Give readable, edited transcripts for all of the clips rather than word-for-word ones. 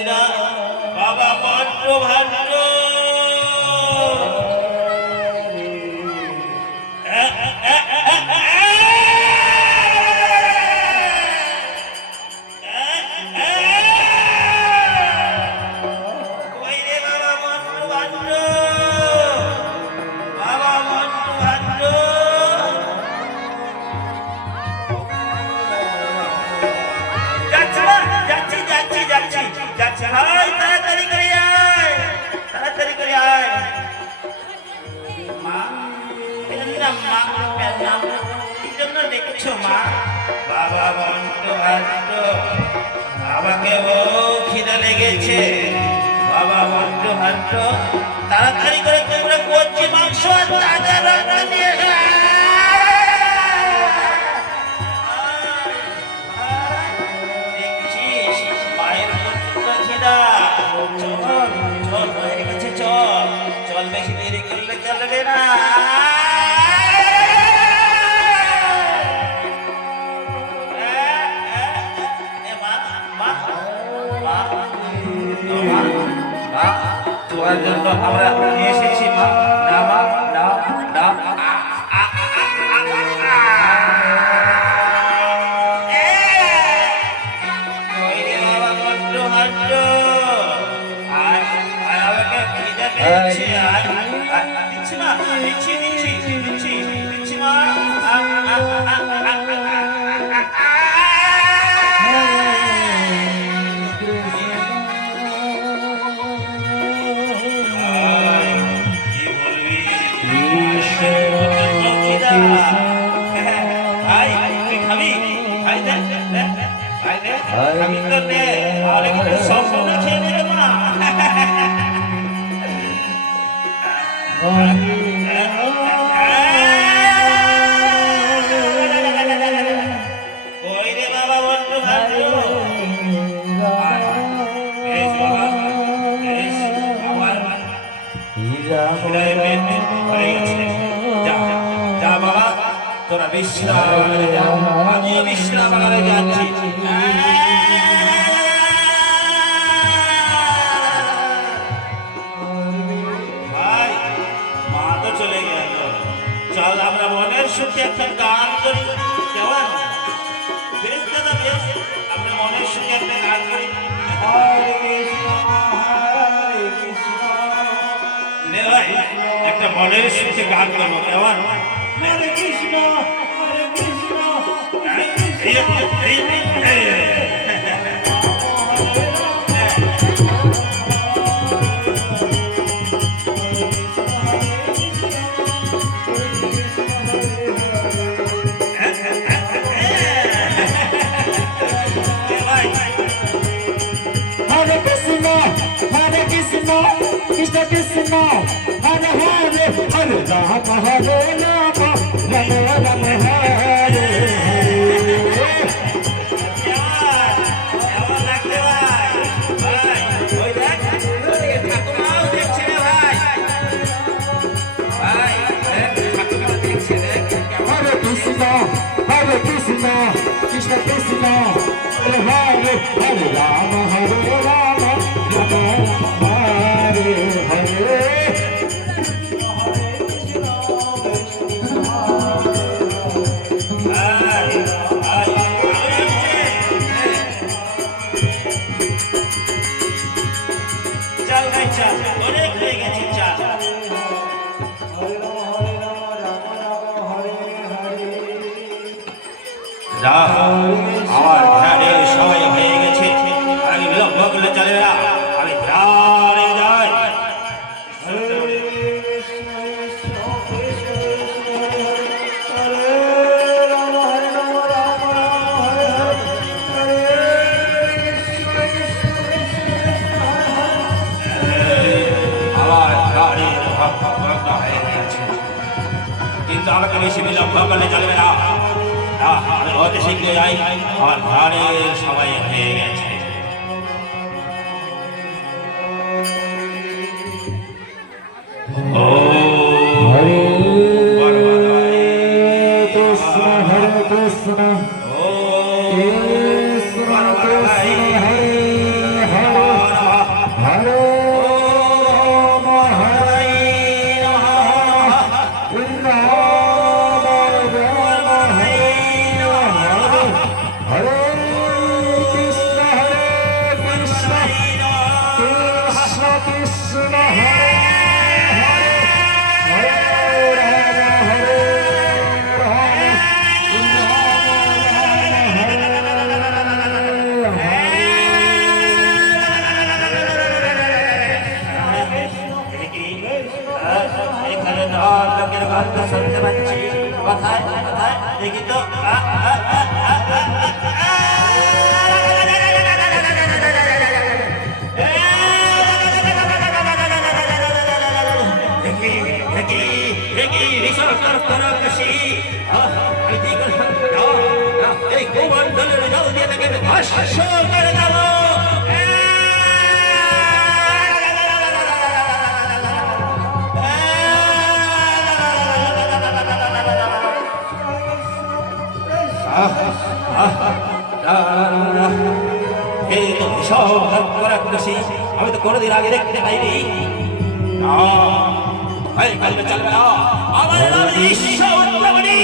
কৃষ্ণ বাবা বড্ড ভাণ্ড বাবা বড্ড ভাণ্ড আমাকে ও খিদে লেগেছে বাবা বড্ড ভাণ্ড তাড়াতাড়ি করে তোমরা কচি মাংস আর তাজা রান্না নিয়ে দেখছিস মায়ের প্রচন্ড খিদা চল চল হয়ে গেছে চল চল বেশি দেরি করলে চলবে না তোমার জন্য আমরা এসেছি মা না মা না না আমাকে খিদে পেয়েছে দিচ্ছি মা দিচ্ছি দিচ্ছি দিচ্ছি দিচ্ছি মা তোরা বিশ্রাম আমিও বিশ্রাম যাচ্ছি ভাই মা তো চলে গেল চল আমরা মনের সুখে একটা গান করি কেমন বেশ দাদা বেশ আমরা মনের সুখে একটা গান করি নে ভাই একটা মনের সুখে গান করবো কেমন হরে কৃষ্ণ হরে Krishna Krishna Krishna Hare Hare Hare Rama Hare Rama Rama Rama Hare Hare Krishna Hare Krishna Krishna Krishna Hare Hare Hare Rama Hare Rama Rama Rama চল ভাই চল অনেক হয়ে গেছে চল আমার ধ্যানের সময় হয়ে গেছে আমি বিলম্ব করলে চলে না আমি ধ্যানে যাই কিন্তু আমাকে বেশি বিলম্ব করলে চলবে না আমি অতি শীঘ্র যাই আমার ধ্যানের সময় হয়ে গেছে Krishna Krishna Hare Hare Krishna Hare Hare Hare Ram হরে রাম এখানে লোকের গল্প শুনতে পাচ্ছি কোথায় কোথায় দেখি তো দেখি দেখি দেখি রিসর্টার করা কাশি এই গোবর্ধনের জল দিয়ে তাকে ভস্ম করে দেব আমি তো কোনোদিন আগে দেখতে পাইনি চলবে না আমার নাম ঈশ্বরমণি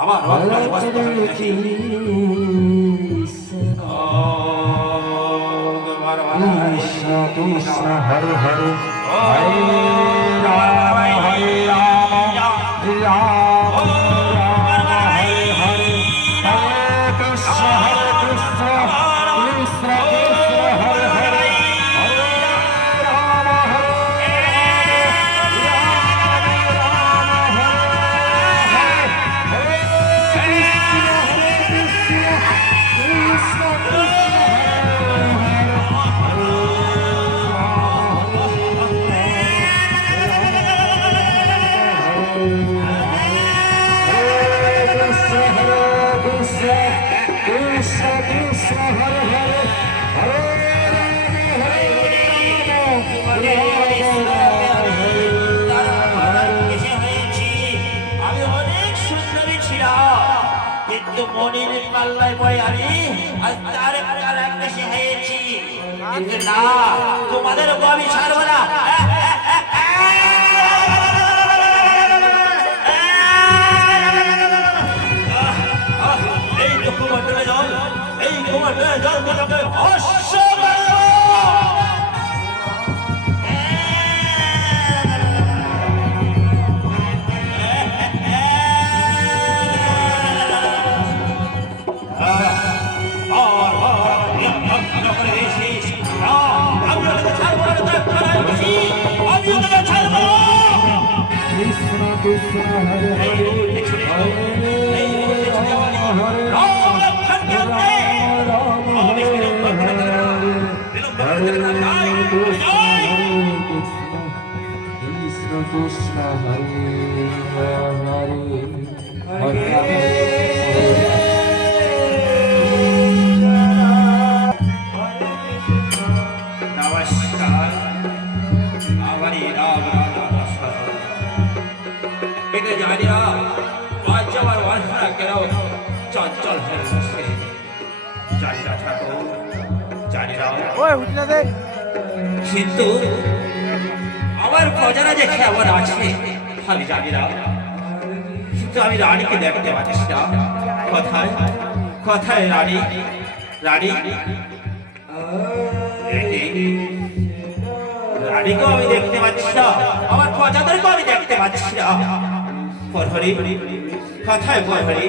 আমার কৃষ্ণ কৃষ্ণ হরে হরে হরে রাম হরে রাম রাম হরে হরে হরে কৃষ্ণ হরে কৃষ্ণ কৃষ্ণ কৃষ্ণ হরে হরে হরে রাম হরে Ram Hare Hare Krishna Krishna Krishna Krishna Hare Hare Hare আমি অনেক সুন্দরী ছিলাম কিন্তু মনির পাল্লায় পড়ে আমি আজ তার এক দেশে হয়েছি কিন্তু না তোমাদের আমি ছাড়বো না এই কুমার জল এই কুমার জল তোমাকে অশ্ব Krishna Krishna Hare Hare Hare Rama Hare Rama Hare Hare Krishna Krishna Hare Hare Hare নমস্কার আমারই রাম এটা জানি না আজ আমার বাসনা কেন চঞ্চল হয়ে বসে জানি না ঠাকুর জানি না কিন্তু আমার খজানা যে কেমন আছে আমি জানি না কিন্তু আমি রানীকে দেখতে পাচ্ছি না কোথায় কোথায় রানী রানী রানীকেও আমি দেখতে পাচ্ছি না আমার খজাদেরকেও আমি দেখতে পাচ্ছি না প্রহরী কোথায় প্রহরী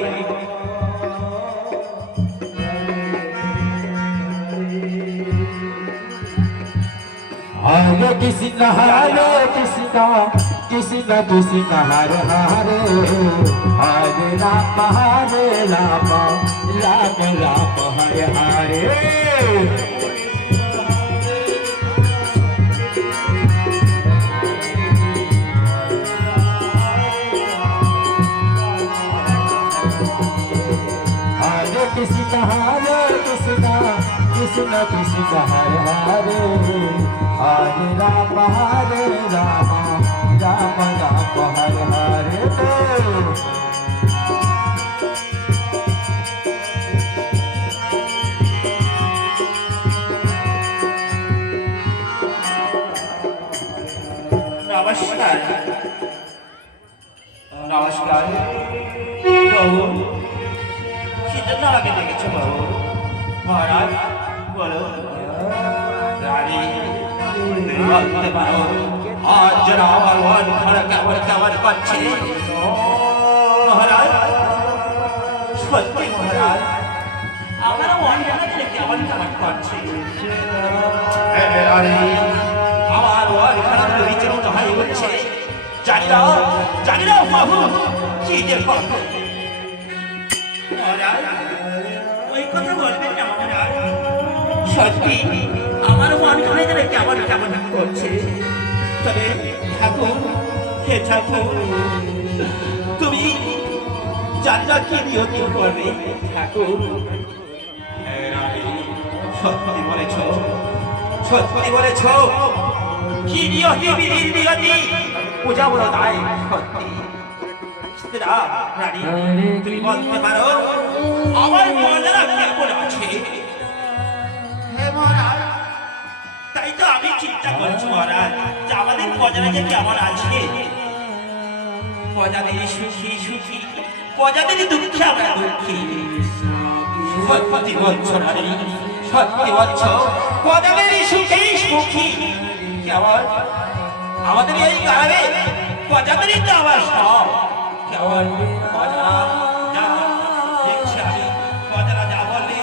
Hare Krishna Hare Krishna Krishna Krishna Hare Hare Hare Rama Hare Rama Rama Rama Hare Hare Hare Krishna Hare Krishna Krishna Krishna Hare Hare Hare Rama Hare Rama Rama Rama Hare Hare নমস্কার নমস্কার বাবু কি জন্য আমাকে ডেকেছো বাবু মহারাজ বলো রানী তুমি বলতে পারো আজ যেন আমার মন খারাপ কেমন কেমন করছে মহারাজ সত্যি মহারাজ আমার মন কেমন কেমন করছে রানী আমার মন খারাপ বিচলিত হয়ে উঠছে জানি না বাবু কি যে করবো মহারাজ ওই কথা বলবেন না মহারাজ সত্যি আমার মন খারাপ কেমন কেমন করছে তবে ঠাকুর হে ঠাকুর তুমি জানলা কি নিয়তি করবে ঠাকুর সত্যি বলেছ সত্যি বলেছ কি নিয়তি বিধির নিয়তি পূজা বলো তাই সত্যি রানী তুমি বলতে পারো আমার মজারা কেমন আছে হে মহারাজ তাই তো আমি চিন্তা করছি মহারাজ যে আমাদের প্রজারা যে কেমন আছে প্রজাদের সুখী সুখী প্রজাদের দুঃখে আমরা দুঃখী সত্যি বলছ রানী সত্যি বলছ প্রজাদের সুখী সুখী কেমন আমাদের এই গ্রামে প্রজাদেরই তো আমার সব কেমন প্রজারা যা দেখছি আমি প্রজারা যা বললে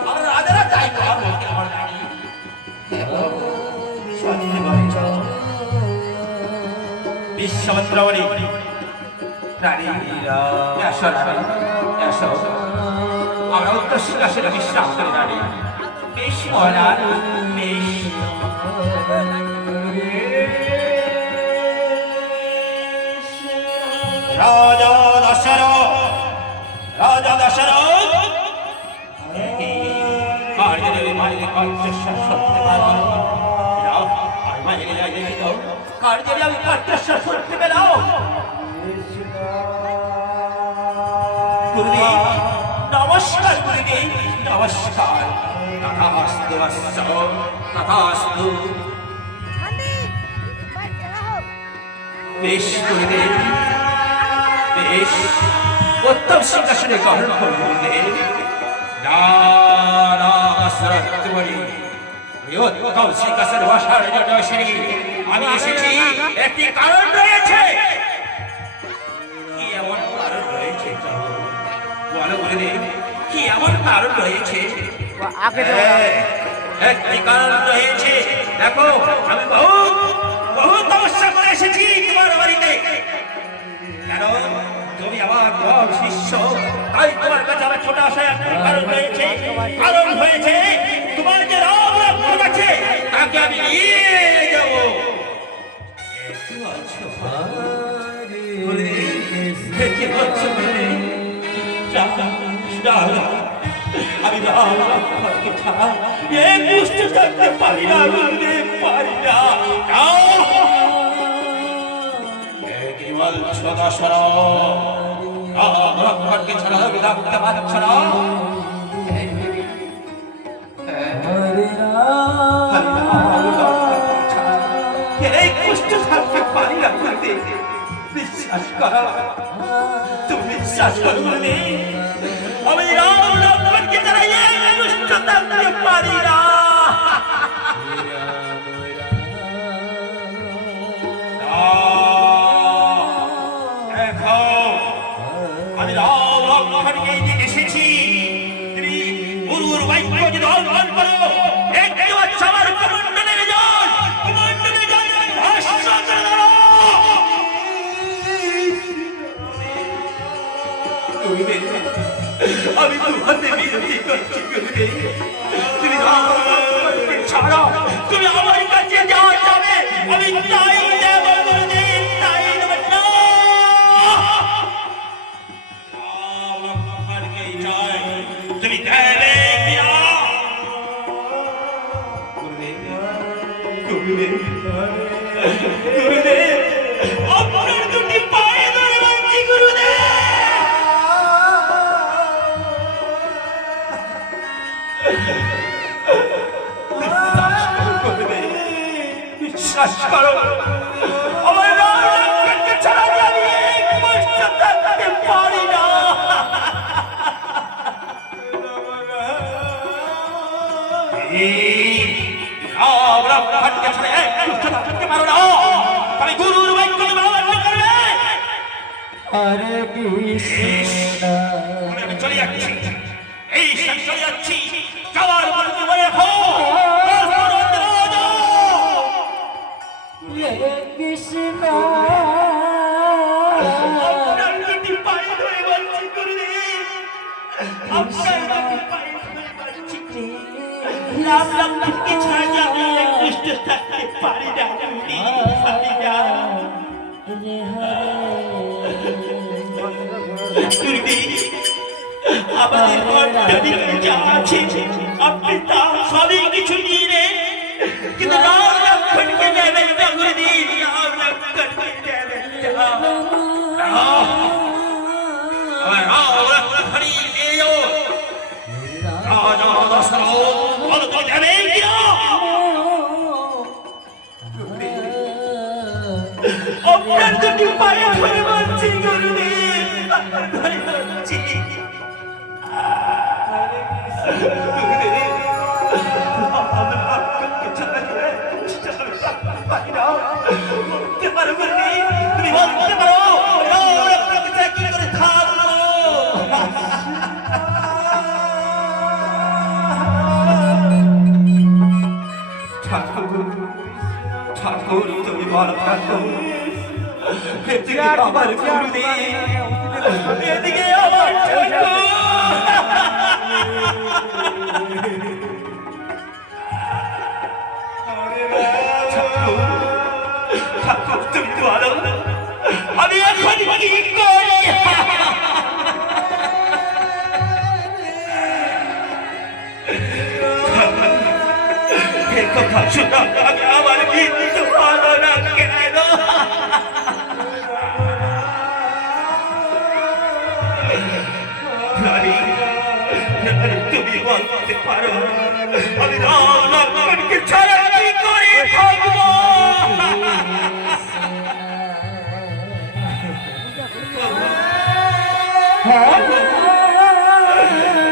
আমরা রাজারা তাই করবো কেমন রানী বিশ্বমন্ত্রী রানী আমরা উত্তর সিংহাসনে বিশ্রাম করি রানী বেশ মহারাজ বেশ রাজা দশরথ কণ্ঠস্বর শুনতে পারো কার্যের আমি কণ্ঠস্বর শুনতে পেলাম গুরুদেব নমস্কার গুরুদেব নমস্কার তথাস্তু তথাস্তু বেশ গুরুদেব বেশ উত্তম সিংহাসনে গ্রহণ করুন গুরুদেব উত্তম সিংহাসনে বসার জন্য আমি এসেছি একটি কারণ রয়েছে কি এমন কারণ রয়েছে বলো গুরুদেব কি এমন কারণ রয়েছে একটি কারণ রয়েছে দেখো আমি বহু তপস্যা করে এসেছি তোমার বাড়িতে কেন তুমি আমার বড় শিষ্য তাই তোমার কাছে আমার ছোট আশায় একটা কারণ রয়েছে কারণ হয়েছে তোমার যে রাম লক্ষ্মণ আছে তাকে আমি নিয়ে যাব আমি রাম লক্ষ্মণকে ছাড়া এক মুষ্টি থাকতে পারি না পারি না লক্ষ্মণকে ছাড়া আমি রাখতে পারছ না এই কষ্ট থাকতে পারি না বিশ্বাস করা তুমি বিশ্বাস করো আমি রাম লক্ষ্মণকে ছাড়া এক কষ্ট থাকতে পারি না আমি রাম লক্ষ্মণকে এসেছি তুমি গুরুর বাক্য যদি অর্জন করো একটু আমার কমণ্ডলে যান ভাষ্য করে দাও আমি তোমাদের বিরোধী করছি তুমি রাম লক্ষ্মণকে ছাড়া তুমি আমার কাছে যা যাবে আমি তাই দেব তাই দেব না তুমি দেবে কিনা গুরুদেব আপনার দুটি পায়ে ধরে বলছি গুরুদেব বিশ্বাস করো আমার রাম লক্ষ্মণকে ছাড়া আমি এক কষ্ট থাকতে পারি না এই আমরা ভাটকে ছেড়ে দুষ্ট থাকতে পারো না তবে গুরুর বাক্য অমান্য করবে হরে কৃষ্ণ আমি চলে যাচ্ছি এই চলে যাচ্ছি যাওয়ার পর তুমি বলে রাখো হরে কৃষ্ণ আপনার দুটি পায়ে ধরে বলছি গুরুদেব আপনার দুটি পায়ে ধরে বলছি রাম লক্ষ্মণকে ছাড়া যাবে দুষ্ট থাকতে পারি না গুরুদেব পারি না গুরুদেব আমাদের অর্থনীতি যা আছে আপনি তা সবই কিছু নিয়ে নেন কিন্তু রাম লক্ষ্মণকে নেবেন না গুরুদেব রাম লক্ষ্মণকে নেবেন না রাম লক্ষ্মণই নিয়ে রাজা দশরথ বলো তুমি নেবেন কিনা আপনার দুটি পায়ে ধরে বলছি গুরুদেব ধরে বলছি তুমি বলতে পারো কি করে থাকবো ঠাকুর তুমি বল ঠাকুর এদিকে আমার গুরুদেব এদিকে আমার ঠাকুর তুমি বলো আমি এখন কি করি কথা শোনা আমি আমার মৃত্যু ভালো না কেন তুমি বলতে পারো আমি রাম লক্ষ্মণকে ছাড়া কি করে থাকবো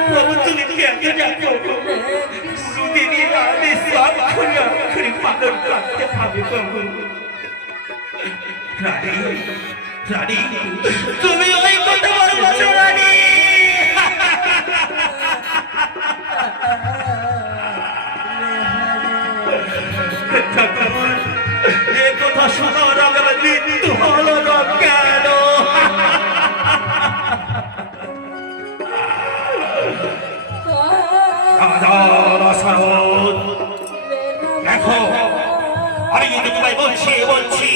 প্রভু তুমি কে যাচ্ছ গুরুদেবী আদেশ অক্ষরে অক্ষরে পালন করতে হবে প্রভু রানী রানী তুমি ওই কথা বলছো রানী এ কথা শোনার আগে মৃত্যু হলো না কেন দেখো আমি কিন্তু তোমায় বলছি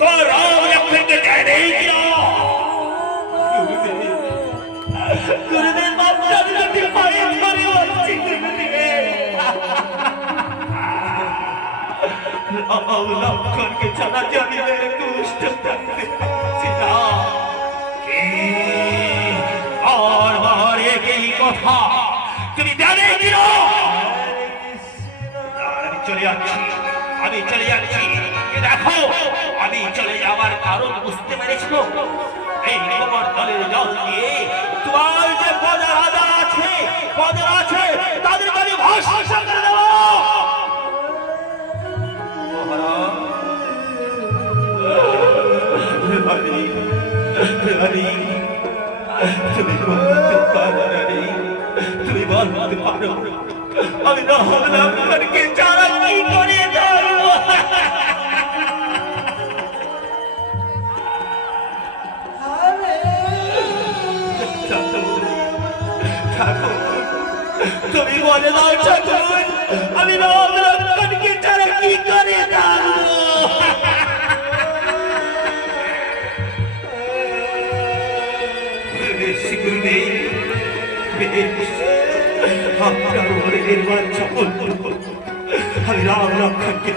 তোর রাম লক্ষ্মণকে দেয় নেই কিনা গুরুদেব আপনার দুটি পায়ে ধরে বলছি রাম লক্ষ্মণকে ছাড়া জানিলে দুষ্ট থাকতে পারছি না আর একই কথা তুমি জানে কিনা আমি চলে যাচ্ছি দেখো আমি চলে যাওয়ার কারণ বুঝতে পেরেছো এই গোবর দলের জল দিয়ে তোমার যে পদরাজা আছে তাদেরকে আমি ভস্ম করে দেবো তুমি বলতে পারো তুমি বলতে পারো আমি রাম লক্ষ্মণকে ছাড়া কি করে ধরবো তুমি বলে দাও ঠাকুর আমি রাম লক্ষ্মণকে ছাড়া কি করে ধরবো আমি রাম লক্ষ্মণকে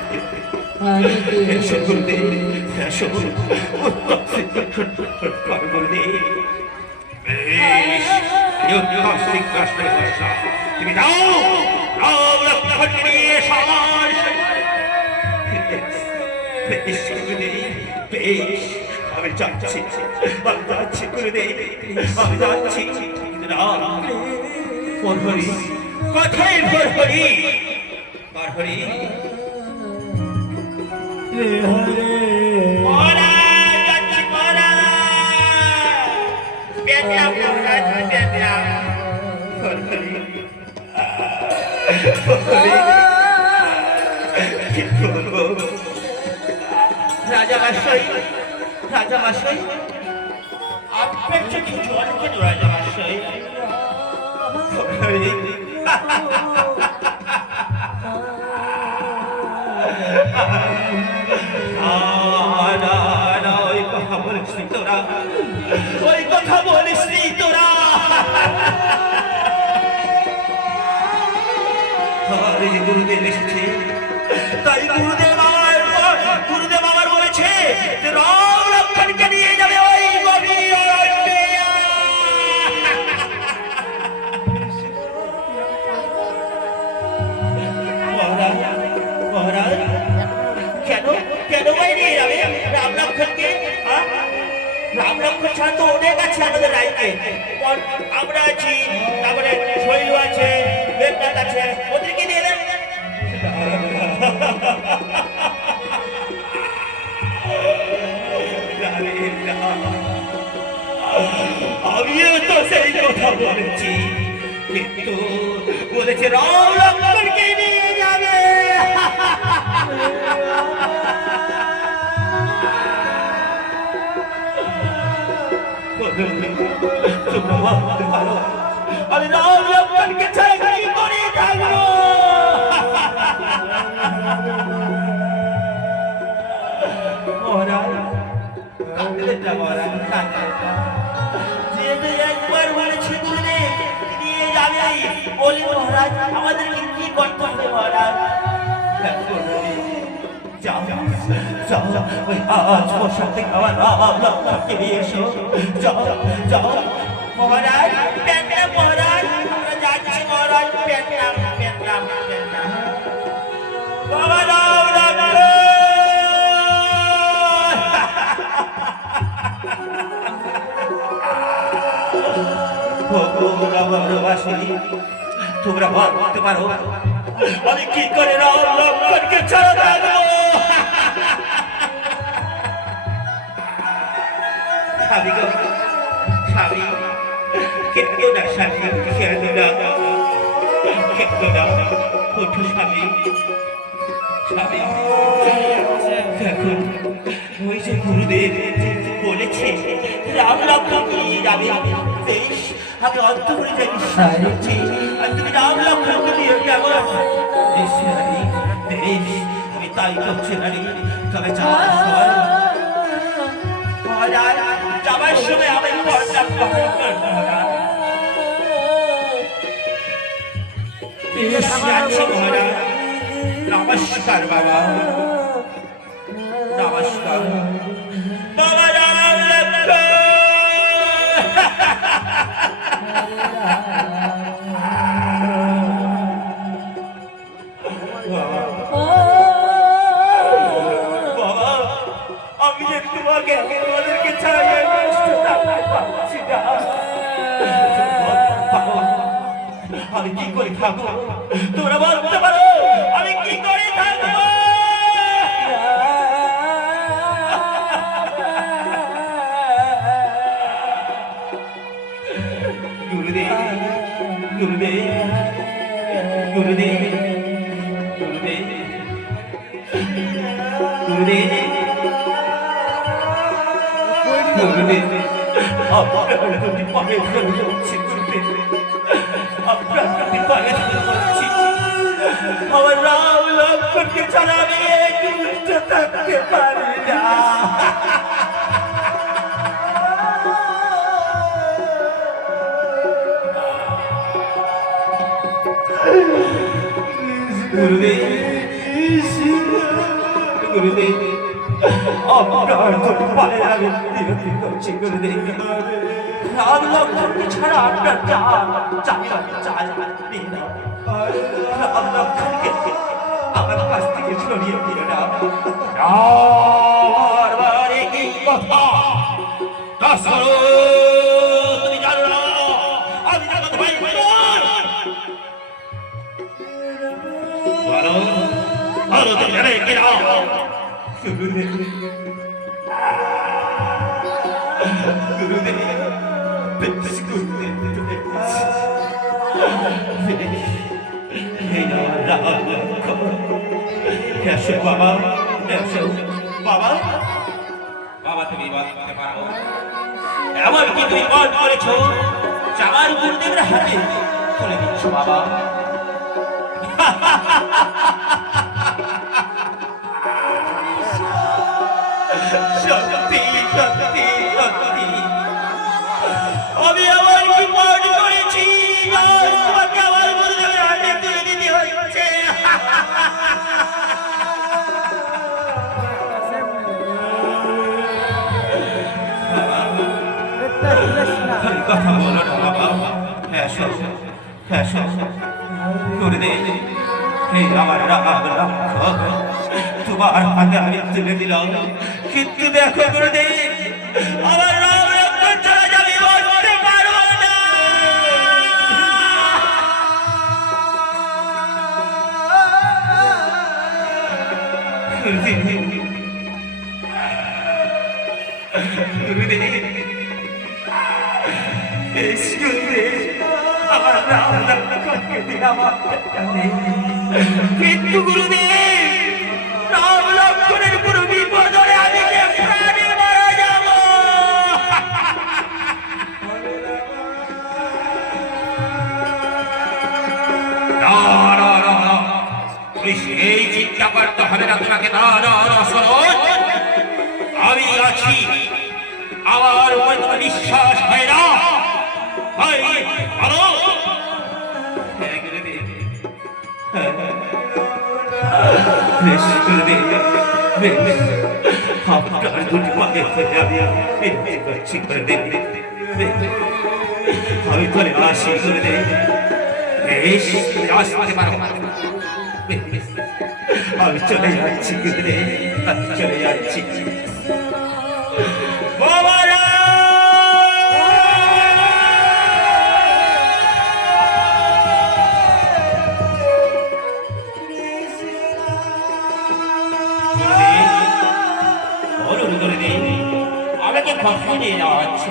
তুমি যাও রাম লক্ষ্মণকে নিয়ে সবার বেশ আমি যাচ্ছি গুরুদেব আমি যাচ্ছি রাম কোথায় প্রহরী? প্রহরী মহারাজ যাচ্ছি মহারাজ, পেটলাম মহারাজ, পেটলাম। প্রহরী কি করবো? রাজামশাই, রাজামশাই, আপনার চোখে জল কেন রাজামশাই? ওই কথা বলিস নি তোরা, ওই কথা বলিস নি তোরা। আরে গুরুদেব এসেছে, তাই গুরুদেব আমার বলেছে যে রাম লক্ষ্মণকে নিয়ে যাবে ওই গভীর অরণ্যে। মহারাজ, কেন কেন ভাই নিয়ে যাবে রাম লক্ষ্মণকে? রাম লক্ষ্মণ ছাড়া তো অনেক আছে আমাদের রাজ্যে। আমরা আছি, তারপরে শৈল আছে, দেবনাথ আছে, ওদেরকে দিয়ে দেন। আমিও তো সেই কথা বলেছি, কিন্তু বলেছে রাম লক্ষ্মণকে নিয়ে যাবে। আমি রাম লক্ষ্মণকে ছাড়া কি করে থাকবো? যেহেতু একবার বলেছি গুরুদেব নিয়ে যাবে, বলি মহারাজ আমাদেরকে কি করতে হবে মহারাজ? যাও যাও, ওই আজ বসার থেকে আমার রাম লক্ষ্মণকে নিয়ে এসো। যাও যাও মহারাজ, পেটলাম মহারাজ, আমরা যাচ্ছি মহারাজ, পেটলাম পেটলাম পেটলাম। বাবা রাম লক্ষ্মণ, তোমরা ভাবতে পারো আমি কি করে রাম লক্ষ্মণকে ছাড়া থাকবো? স্বামী গো স্বামী, কেঁদো না স্বামী, কেঁদো না, কেঁদো না, ওঠো স্বামী। স্বামী দেখো, ওই যে গুরুদেব বলেছে রাম লক্ষ্মণকে নিয়ে যাবে, বেশ আমি অন্ত করে যাই বিশ্বাস করছি, আর তুমি রাম লক্ষ্মণকে নিয়ে যাবো। বেশ রানী, বেশ আমি তাই করছি রানী। তবে যাওয়ার সময় মহারাজ, যাবার সময় আমি পর্দা পালন করবো না। বেশ যাচ্ছি মহারাজ, নমস্কার বাবা, নমস্কার বাবা রাম লক্ষ্মণ। বাবা, আমি যে তোমাকে তোমাদেরকে ছাড়া পাচ্ছি না, আমি কি করে থাকবো? তোমরা বলতে পারো আমি কি করে থাকবো? গুরুদেব গুরুদেব গুরুদেব গুরুদেব গুরুদেব গুরুদেব, আপনার দুটি পায়ে ধরে বলছি গুরুদেব, আপনার দুটি পায়ে ধরে বলছি, আমার রাম লক্ষ্মণকে ছাড়া আমি এক মুহূর্ত থাকতে পারি না। গুরুদেব গুরুদেব, আপনার দুটি পায়ে আমি বিরতি করছি গুরুদেব, রাম লক্ষ্মণকে ছাড়া আপনার রাম লক্ষ্মণকে আমার কাছ থেকে সরিয়ে দিও না। বারবার কি কথা? তুমি জানো না আমি জগৎ ভাই, দরদ মেরে গিরা বাবা বাবা বাবা তুমি বলতে পারো এমন কি তুমি কল করেছো চামার গুরুদেবের হাতে তুলে দিচ্ছ বাবা সত্যি সত্যি সত্যি আমি আমার কি পাঠ করেছি আমাকে আমার গুরুদেবের হাতে তুলে দিতে হচ্ছে কথা বলো না বাবা এসো এসো গুরুদেব হে আমার রাগ লক্ষ্য তোমার হাতে আমি তুলে দিলাম কিন্তু দেখো গুরুদেব আমার রাগ লক্ষ্য চলে যাবে বলতে পারবো না গুরুদেব কিন্তু গুরুদেব রাম লক্ষ্মণের পুরো বিপদ হলে আমি যে প্রাণে মারা যাব তুমি সেই চিন্তা করতে হবে না তোমাকে আমি আছি আমার উপর তোমার বিশ্বাস হয় না আপনার দুটি পায়ে আমি করে আসি করে দে আমি চলে যাচ্ছি চলে যাচ্ছি কথাই নিয়ে যাওয়া হচ্ছে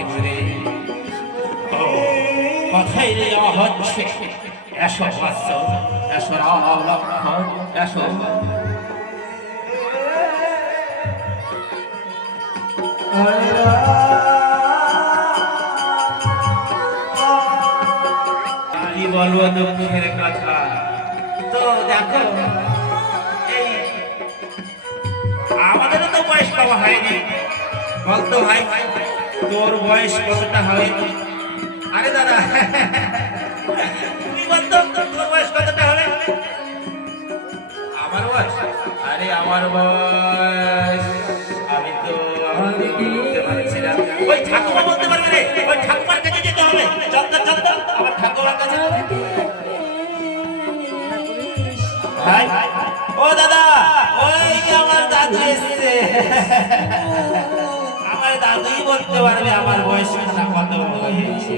কথাই নিয়ে যাওয়া হচ্ছে এসো বাচ্চ এসো রাম লক্ষ্মণ এসো কি বলবো দুঃখের কথা তো দেখো এই আমাদেরও তো বয়স কম হয়নি বলতো ভাই তোর বয়স কতটা হবে আরে দাদা তুমি বলতো তোর বয়স কতটা হবে আমার বয়স আরে আমার বয়স আমি তো বলতে পারছি না ওই ঠাকুমা বলতে পারবে রে ওই ঠাকুমার কাছে যেতে হবে চল তো আমার ঠাকুমার কাছে ভাই ও দাদা ওই যে আমার দাদু এসেছে দাদুই বলতে পারবে আমার বয়স কত হয়েছে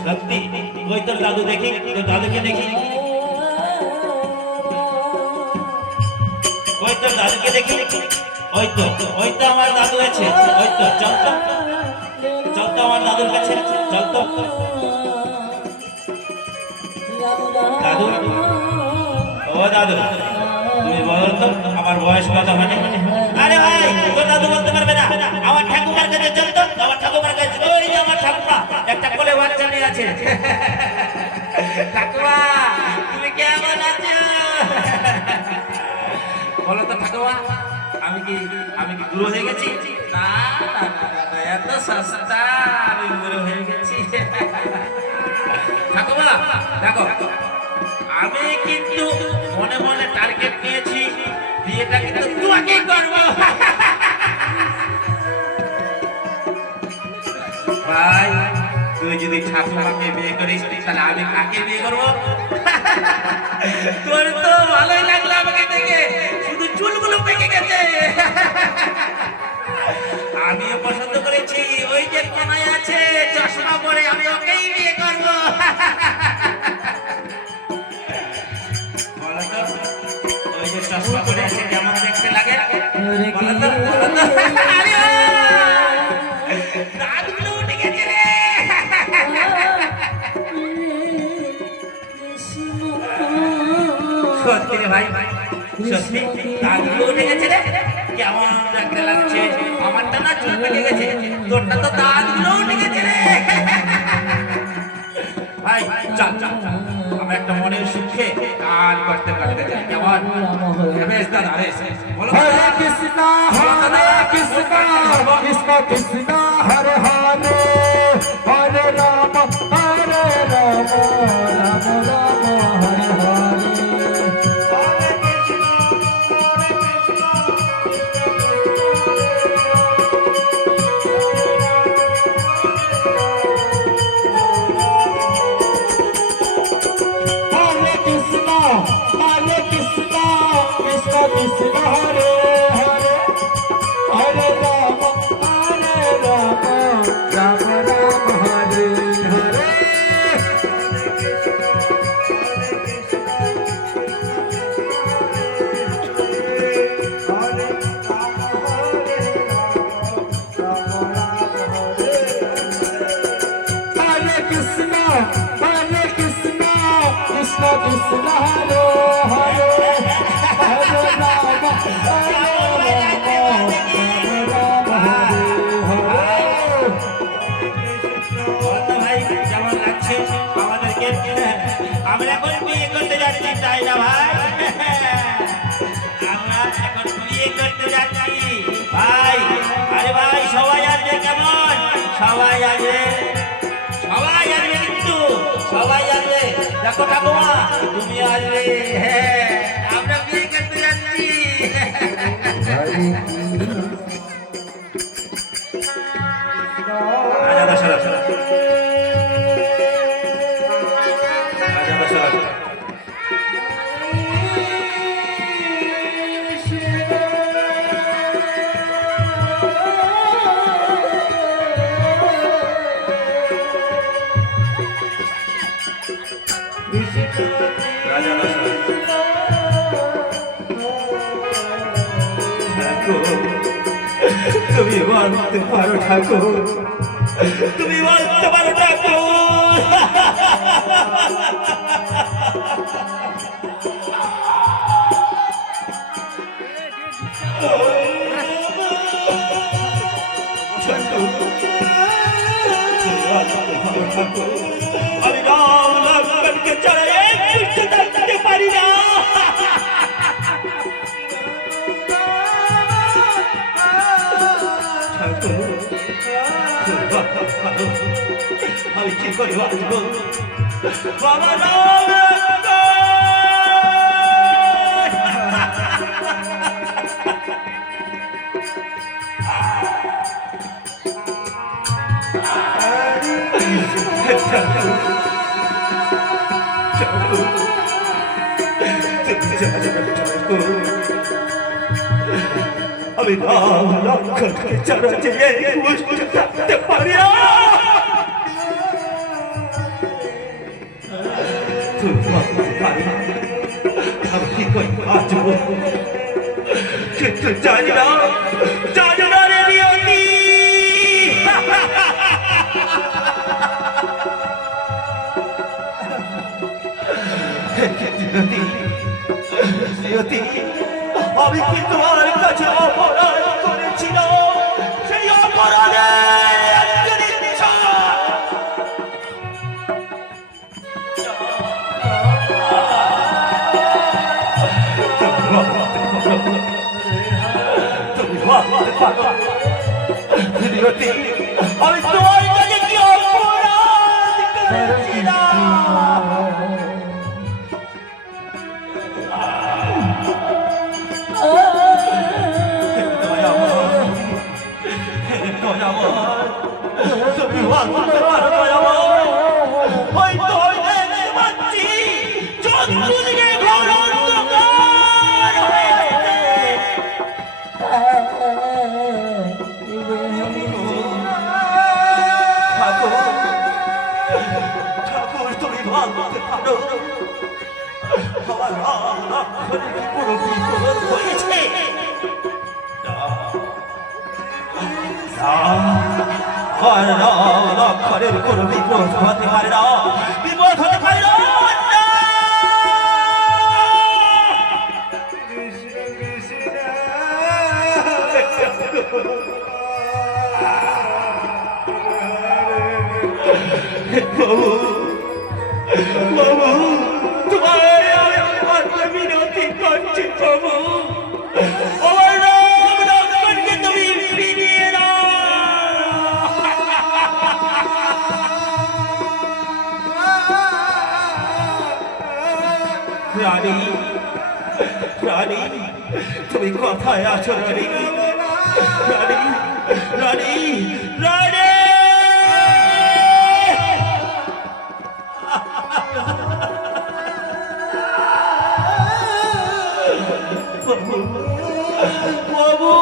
সত্যি ওই তোর দাদু দেখি তোর দাদুকে দেখি ওই তোর দাদুকে দেখি ওই তো আমার দাদু আছে ওই তো চল তো আমার দাদুর কাছে চল তো দাদু ও দাদু তুমি বলো তো আমার বয়স কত মানে আরে ভাই তোর দাদু বলতে পারবে না আমার ঠাকুমার কাছে চল তো আমার ঠাকুমার কাছে ওই যে আমার ঠাকুমা একটা কোলে বাচ্চা নিয়ে আছে ঠাকুমা তুমি কেমন আছো বলো তো ঠাকুমা আমি কি বুড়ো হয়ে গেছি না এত সস্তা আমি বুড়ো হয়ে গেছি ঠাকুমা দেখো আমি কিন্তু মনে মনে টার্গেট নিয়েছি বিয়েটা কিন্তু তোমাকেই করবো ভাই তুই যদি ঠাকুমাকে বিয়ে করিস তাহলে আমি কাকে বিয়ে করবো তোর তো ভালোই লাগলো আমাকে দেখে শুধু চুলগুলো পেকে গেছে আমিও পছন্দ করেছি ওই যে কোনায় আছে চশমা পরে আমি ওকেই বিয়ে করবো ওই যে পুষ্পা করে এসে কেমন দেখতে লাগে ওরে বলো তো, বলো তো। আরে ও! দাঁতগুলো উঠে গেছে রে। সত্যি রে ভাই, সত্যি দাঁতগুলো উঠে গেছে রে। কেমন দেখতে লাগছে। আমারটা না চুল পেকে গেছে, তোরটা তো দাঁতগুলো উঠে গেছে রে। ভাই চল চল চল, আমরা একটা মনের সুখে গান করতে করতে যাই, কেমন? বেশ দাদা বেশ, বলো হরে দাদা। কৃষ্ণ হরে কৃষ্ণ কৃষ্ণ কৃষ্ণ হরে হরে হরে রাম রাম রাম হরে হরে হরে কৃষ্ণ কৃষ্ণ কৃষ্ণ হরে হরে হরে রাম রাম রাম হরে হরে হরে কৃষ্ণ কৃষ্ণ কৃষ্ণ হরে হরে হরে রাম বলো ভাই কেমন লাগছে আমাদেরকে? আমরা এখন বিয়ে করতে যাচ্ছি, তাই না ভাই? আমরা এখন বিয়ে করতে যাচ্ছি ভাই। আরে ভাই সবাই আসবে, কেমন? সবাই আসবে, সবাই আসবে, কিন্তু সবাই আসবে। দেখো ঠাকুমা, তুমি আসবে। হ্যাঁ, আমরা বিয়ে করতে যাচ্ছি। রাজা দশরথ, রাজা দশরথ, রাজা দশরথ। ঠাকুর, তুমি বলতে পারো ঠাকুর, তুমি বলতে পারো ঠাকুর। আমি রাম লক্ষ্মণকে ছাড়া একটু থাকতে পারি না। আমি কি করে বাঁচবো বাবা? রাম আমি রাম লক্ষ্মণকে ছাড়া যে একটু থাকতে পারি না। আমি কি করে বাঁচবো? কিন্তু জানি না, জানি না রে নিয়তি। নিয়তি, আমি কি তোমার কাছে অপরাধ করেছিলাম? সেই অপরাধে তুমি ভাবতে পারো নিয়তি, আমি তোমার কাছে কি অপরাধ করেছিলাম? তুমি ভাবতে পারো হয়তো দেখতে পাচ্ছি চতুর্দিকে ঘোর অন্ধকার হয়েছে। ঠাকুর, ঠাকুর তুমি ভাবতে পারো আমার লক্ষণের কি কোনো বিপদ হয়েছে? আর লক্ষণের কোনো বিপদ হতে পারে না, বিপদ হতে পারে না। বাবু বাবু তোমায় আমি মিনতি করছি বাবু, আমার রাম লক্ষ্মণকে তুমি ফিরিয়ে দাও। রানী রানী তুমি কোথায় আছো রানী? রানী রানী রানী বাবু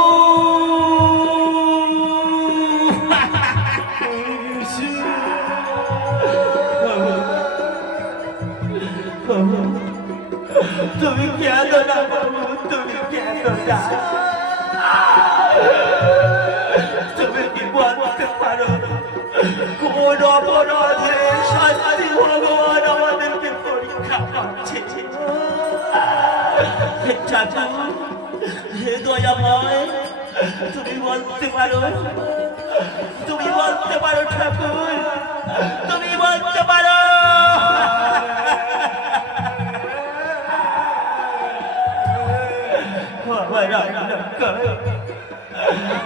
তুমি কেঁদো না বাবু, তুমি কেঁদো না। তুমি কি বলতে পারো কোন অপরাধে শাস্তি ভগবান আমাদেরকে পরীক্ষা পাচ্ছে? ঠাকুর হে দয়াময়, তুমি বলতে পারো, তুমি বলতে পারো ঠাকুর, তুমি বলতে পারো।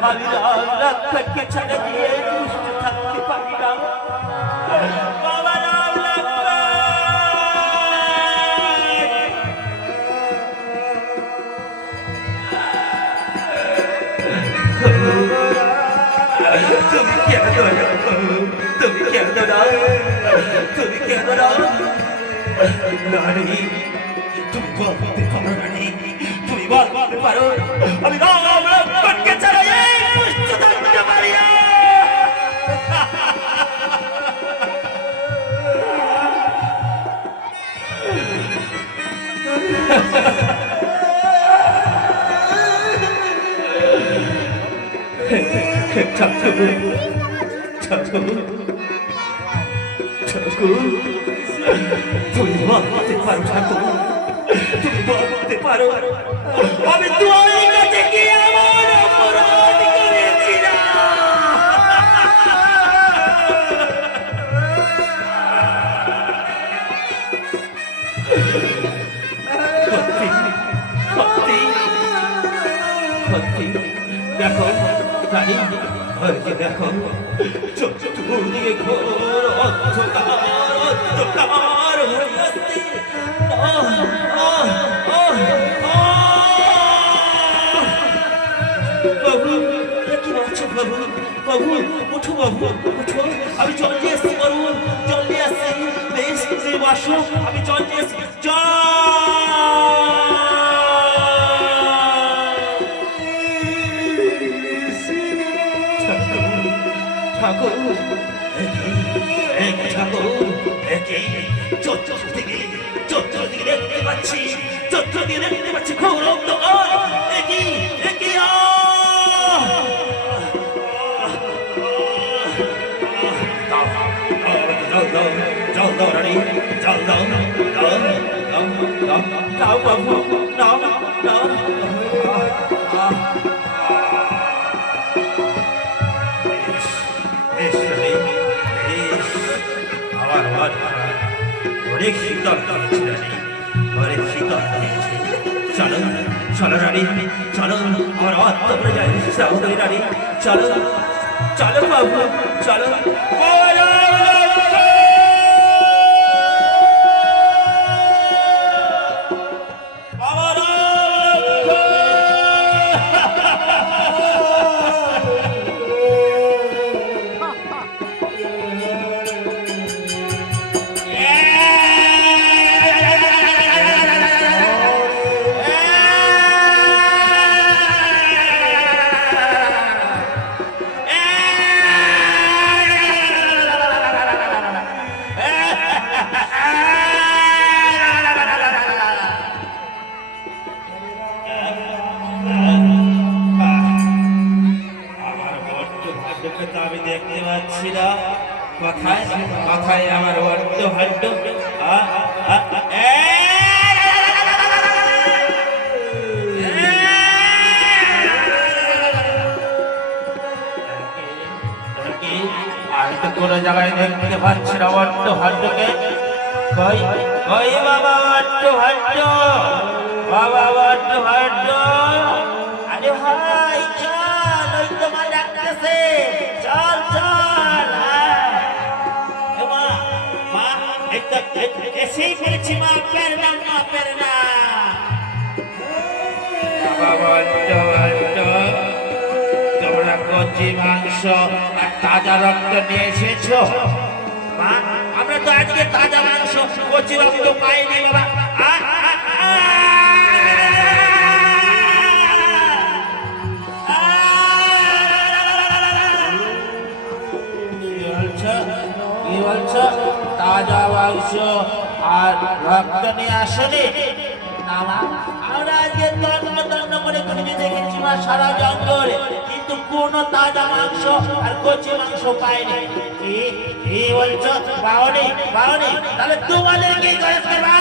আমি রাম লক্ষ্মণকে ছেড়ে দিয়ে দুষ্ট থাকতে পারি না। বাবা রাম তুমি কেঁদো না, তুমি কেঁদো না, তুমি কেঁদো না। রানী তুমি বলতে পারো, রানী তুমি বলতে পারো আমি রাম লক্ষ্মণকে ছাড়া এই দুষ্ট থাকতে পারি না। ঠাকুর ঠাকুর ঠাকুর তুমি বলতে পারো ঠাকুর, তুমি বলতে পারো আমি তোমার কাছে কি এমন অপরাধ করেছিলাম? সত্যি সত্যি দেখো রানী, দেখো চতুর্দিকে ঘোর অন্ধকার অন্ধকার হয়ে আসছে। বাবু কি বলছো বাবু? বাবু উঠো, বাবু উঠো, আমি জল নিয়ে এসছি বাবু, জল নিয়ে আসছি। বেশ তুমি বসো, আমি জল নিয়ে এসছি। ঠাকুর ঠাকুর চতুর্দিকে দেখতে পাচ্ছি, চতুর্দিকে দেখতে পাচ্ছি ঘোর অন্ধকার। একই একই জল দাও রানী, জল দাও, দাও বাবু, দাও দাও। অনেক শীতল লেগেছে রানী, অনেক শীতল লেগেছে। চলো চলো রানী, চলো আমার আত্মপ্রে যায় সহোদরী রানী, চলো চলো বাবু, চলো। কোথায় আমার বড্ড হড্ড আমি তো কোনো জায়গায় দেখতে পাচ্ছি না বড্ড হড্ডকে। কই কই বাবা বড্ড হড্ড, বাবা বড্ড হড্ড। আরে ভাই চল, ওই তোমার ডাকতেছে, চল চল। মা মা এসেই বলেছি মা, পেরনা মা পেরনা। বাবা বড্ড হড্ড, তোমরা কচি মাংস আর তাজা রক্ত নিয়ে এসেছো। মা আমরা তো আজকে তাজা মাংস কচি রক্ত পাইনি বাবা। কি বলছো? তাজা মাংস আর রক্ত নিয়ে আসেনি? না মা, আমরা আজকে তন্ন তন্ন করে খুঁজে দেখেছি মা সারা জঙ্গলে, কিন্তু কোনো তাজা মাংস আর কচি মাংস পাইনি। কি বলছো? পাওনি? পাওনি? তাহলে তোমাদের কি করেছে মা?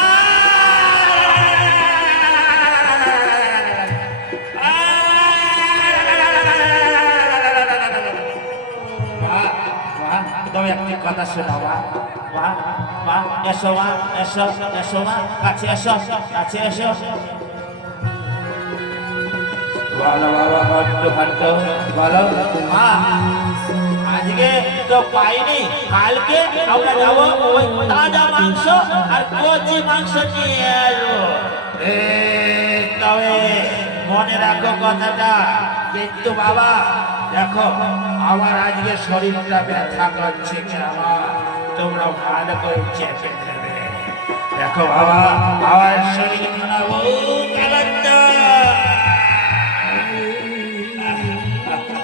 তুমি একটি কথা শোনো মা। মা মা এসো মা, এসো এসো মা, কাছে এসো, কাছে এসো। বলো বাবা বড্ড হড্ড, বলো মা। আজকে তো পাইনি, কালকে আমরা যাবো ওই তাজা মাংস আর কচি মাংস নিয়ে আসবো। তবে মনে রাখো কথাটা। কিন্তু বাবা দেখো, আমার আজকে শরীরটা ব্যথা করছে, তোমরা ভালো করে চেপে দেবে। দেখো বাবা, আমার শরীর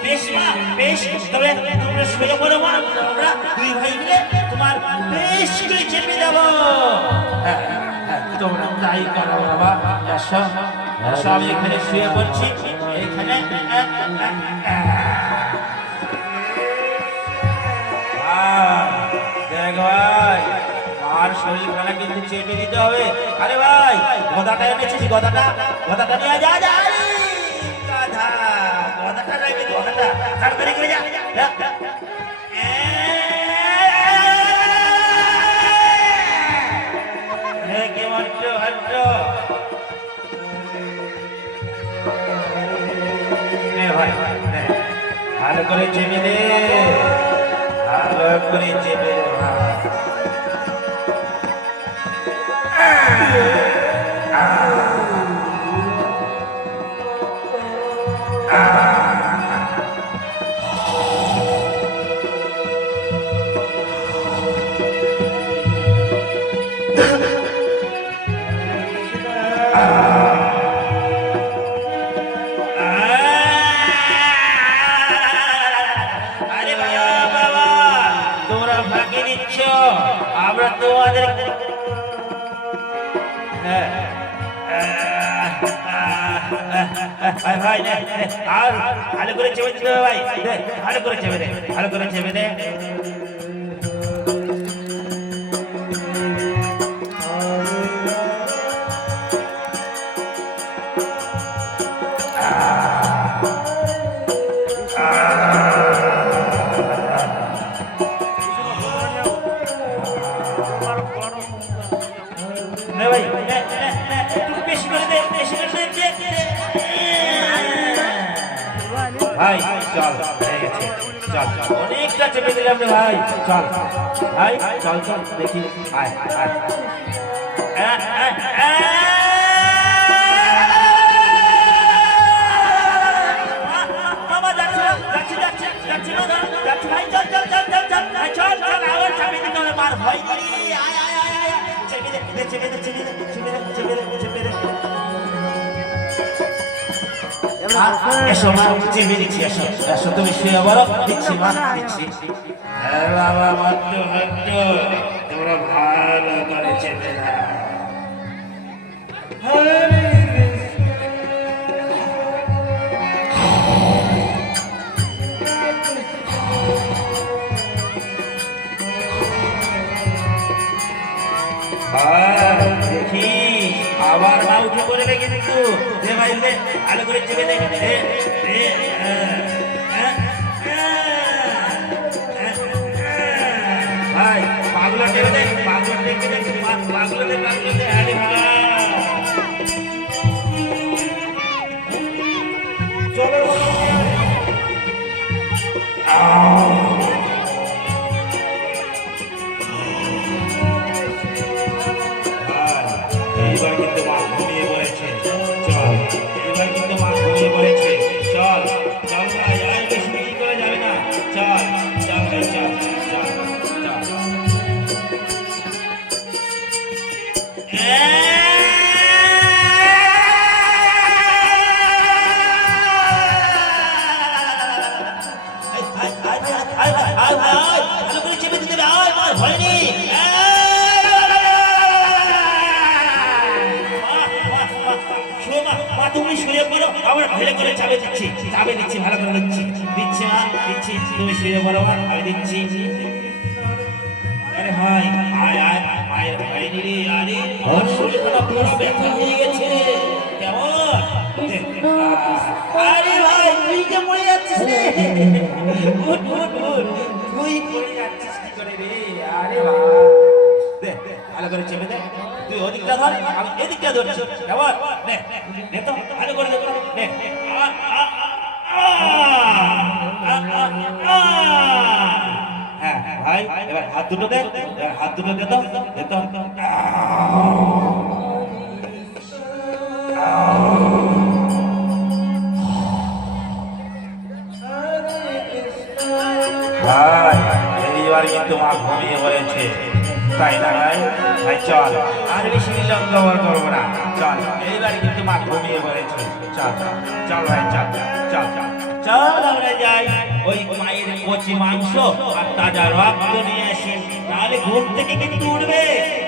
বেশ মা, বেশ। তবে তোমরা শুয়ে পড়ো মা, আমরা দুই ভাই মিলে তোমার বেশ করে চেপে দেবো। তোমরা তাই করো বাবা। এসো এসো, আমি এখানে শুয়ে পড়ছি, এখানে। দেখ ভাই, মার শরীর খানা কিন্তু চেপে দিতে হবে। আরে ভাই, গদাটা এনেছিস, গদাটা গদাটা নিয়ে যা। যা গাধা, গদাটা রাখবি, গদাটা তাড়াতাড়ি করে যা। কে মারছো হাঁটছো? ভাই ভালো করে চেপে দে, ভালো করে চেপে দে ভাই। আমরা তোমাদের ভাই আর ভালো করে চেপে দিতে হবে ভাই, ভালো করে চেপে দে, ভালো করে চেপে দে। ভাই চল, হয়ে গেছে, চল অনেকটা চেপে দিলাম রে ভাই। চল ভাই, চল চল দেখি। আয় আয় ভাই, চল চল চল চল চল চল চল, আবার চাবি দিতে হবে মার ভয়। আয় আয় আয় আয়, চেপে দে চেপে দে চেপে দে চেপে দে চেপে দে চেপে দে। এসো মা, চেপে দিচ্ছি, এসো এসো, তুমি শুয়ে বলো, দিচ্ছি মা, দিচ্ছি। হ্যাঁ বাবা, মাত্র মাত্র তোমরা ভালো করে চেপে দাও। আবার মা উঠে পড়বে কিন্তু দে ভাই দে ভালো করে চেপে দে দে দে ভাই পাগলা টেপে দে পাগলা টেপে দে পাগলা দে আরে ভাই চলো এইবার কিন্তু মা ঘুমিয়ে পড়েছে চল এইবার কিন্তু মা ঘুমিয়ে পড়েছে চল চল ভাই আর বেশি দেরি করে যাবে না চল চল ভাই চল চল তুমি শুয়ে পড়ো আমার ভালো করে চাবে দিচ্ছি ভালো করে দিচ্ছি মা দিচ্ছি তুমি শুয়ে পড়ো আমি দিচ্ছি আরে ভাই আয় আয় মায়ের ভাই রে আরে আমার শরীরটা পুরো ব্যথা হয়ে গেছে কেমন আরে ভাই তুই যে মরে যাচ্ছিস রে উঠ তুই পড়ে যাচ্ছিস কি করে রে আরে ভাই দে ভালো করে চেপে দে তুই ওদিকটা ধর আমি এদিকটা ধরছি কেমন নে নে তো ভালো করে দে নে হ্যাঁ ভাই এবার হাত দুটো দে হাত দুটো দে তো ভাই এইবার কিন্তু মা ঘুমিয়ে পড়েছে তাই না ভাই ভাই চল আর বেশি বিলম্ব করবো না চল এইবার কিন্তু মা ঘুমিয়ে পড়েছে চল চল ভাই চল চল চল আমরা যাই ওই মায়ের কচি মাংস আর তাজা রক্ত নিয়ে আসি তাহলে ঘুম থেকে কিন্তু উঠবে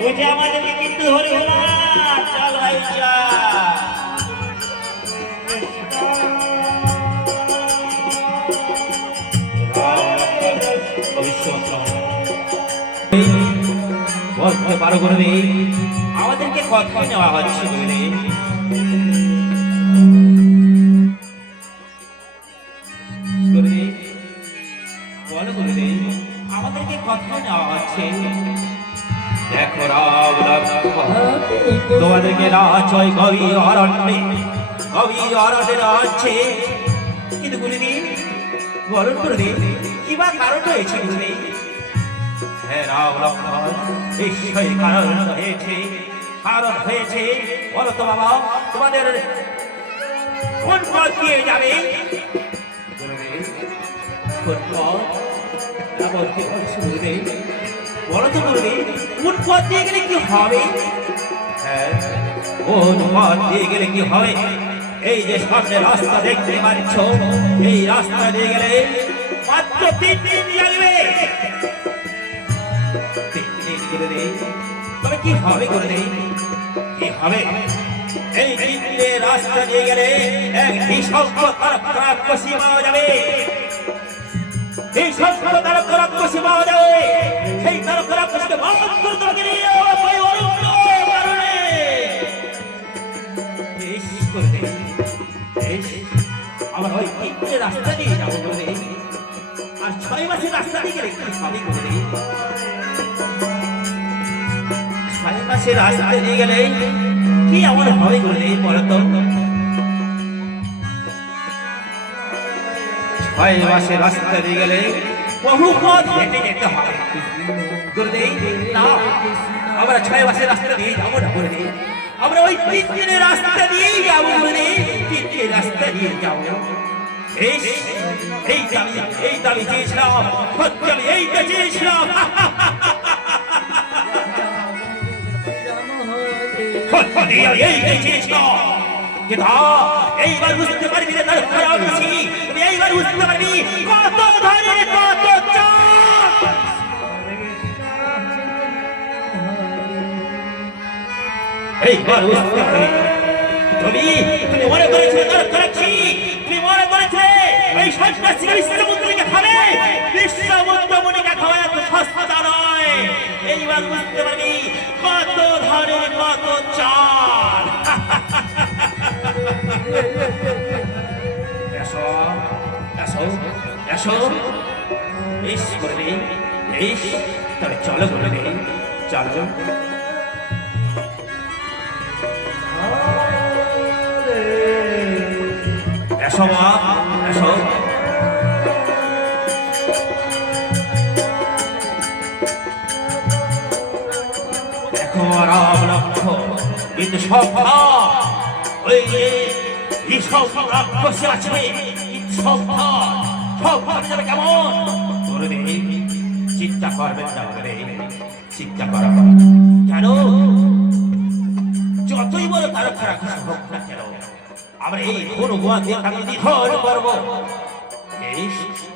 ওই যে আমাদেরকে কিন্তু ধরবে না চল ভাই চল বলতে পারো গুরুদি আমাদেরকে কথা নেওয়া হচ্ছে গুরুদি বলো গুরুদি আমাদেরকে কথা নেওয়া হচ্ছে দেখো রাম লক্ষ্মণ তোমাদেরকে রাজয় গভীর অরণ্যে আছে কিন্তু গুরুদি বলুন গুরুদি কি বা কারণ হয়েছে গুরুদি হ্যাঁ রাম লক্ষ্মণ নিশ্চয়ই কারণ হয়েছে বলো তো বাবা তোমাদের কোন পথ দিয়ে যাবে বলো তো গুরুদেব কোন পথ দিয়ে গেলে কি হবে হ্যাঁ কোন পথ দিয়ে গেলে কি হবে এই যে সামনে রাস্তা দেখতে পাচ্ছ এই রাস্তা দিয়ে গেলে মাত্র 3 দিন লাগবে তবে কি হবে গুরুদেব কি হবে এই দিকে রাস্তা দিয়ে গেলে এক নিঃশব্দ তারকারাক্ষসী পাওয়া যাবে এই শব্দ তারকারাক্ষসী পাওয়া যাবে সেই তারকারাক্ষসীকে বধ করে তোমাকে নিয়ে আমার ওই দিকে রাস্তা দিয়ে যাবো গুরুদেব আর 6 মাসের রাস্তা দিয়ে গেলে কি হবে গুরুদেব 6 মাসের রাস্তা দিয়ে গেলে কি আমার হবে গুরুদেব বলো তো 6 মাসের রাস্তা দিয়ে গেলে বহু পথ হেঁটে যেতে হবে গুরুদেব না আমরা 6 মাসের রাস্তা দিয়ে যাবো না গুরুদেব আমরা ওই 3 দিনের রাস্তা দিয়ে যাবো গুরুদেব 3 দিনের রাস্তা দিয়ে যাবো এই দাবি চেয়েছিলাম সত্যি আমি এইটা চেয়েছিলাম এইবার বুঝতে পারবি রে তার খারাপ আছি তুমি এইবার বুঝতে পারবি কত ধরে কত এইবার বুঝতে পারবি তুমি মনে করেছিলে তার খারাপছি তুমি মনে করেছিলে এই সন্ন্যাসী বিশ্বমন্ত্রীকে খাবে বিশ্বমন্ত্রমণিকে খাওয়া এত সস্তা নয় এইবার বুঝতে পারবি কত ধরে কত চাল আসো বেশ করে দিই বেশ তবে চলো করে দিই চলো এসো মা এসো দেখো রাম লক্ষ্মণ কিন্তু সব ওই যে সব রাক্ষসী আছে সব যাবে কেমন করে দে চিন্তা করবেন না করে চিন্তা করা কেন যতই বড় তারা খারাপ হোক না কেন আমরা এই কোনো গোয়া দিয়ে তাকে নিধন করবো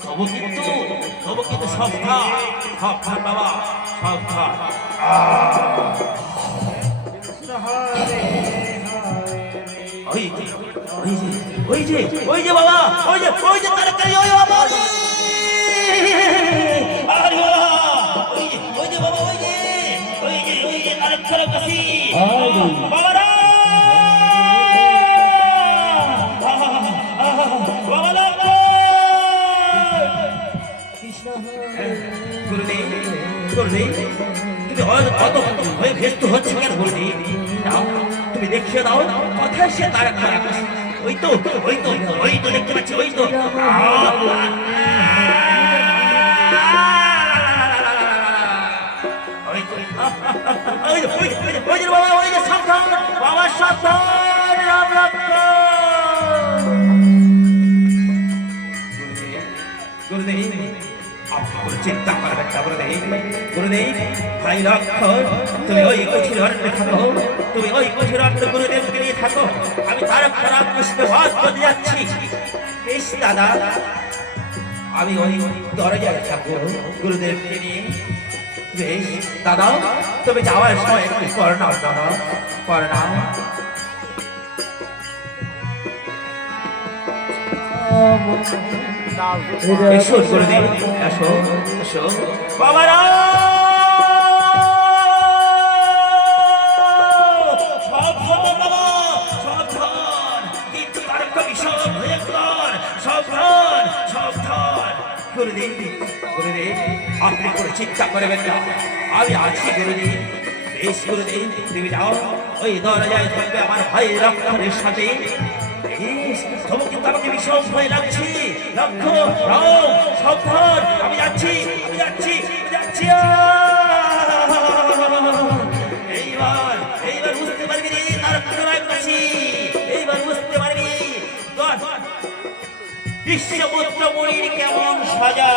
তবু কিন্তু সব বাবা সব ওই যে বাবা ওই যে তাড়াতাড়ি ওই বাবা আরে ওই যে বাবা ওই যে আরেকটা কাশি বাবা রে বাবা গুরুদেব তুমি অত হয়ে ব্যস্ত হচ্ছে কেন গুরুদেব তুমি দেখিয়ে দাও কথায় সে তারা খারাপ ওই তো দেখতে পাচ্ছি ওই তো বাবা ওই যে সাবধান বাবা সাবধান রাম গুরুদেব চিন্তা করবেন না গুরুদেব ভাই লক্ষ্মণ তুমি ওই কঠিন অরণ্যে থাকো তুমি ওই কঠিন অরণ্য গুরুদেবকে নিয়ে থাকো আমি তার খারাপ পুষ্পবাদ করে যাচ্ছি বেশ দাদা আমি ওই দরজায় থাকবো গুরুদেবকে নিয়ে বেশ দাদা তুমি যাওয়ার সময় একটু করোনা দাদা করোনা এসো গুরুদেব এসো বাবারা আপনি করে চিন্তা করবেন না আমি আছি গুরুদেব বেশ গুরুদেব তুমি যাও ওই দরজায় থাকবে আমার ভাই লক্ষ্মণের সাথে আমাকে ভীষণ ভয় লাগছে লক্ষ্য সাবধান আমি যাচ্ছি এইবার বুঝতে পারবি তার এইবার বুঝতে পারবি বিশ্বপুত্র মনির কেমন সাজা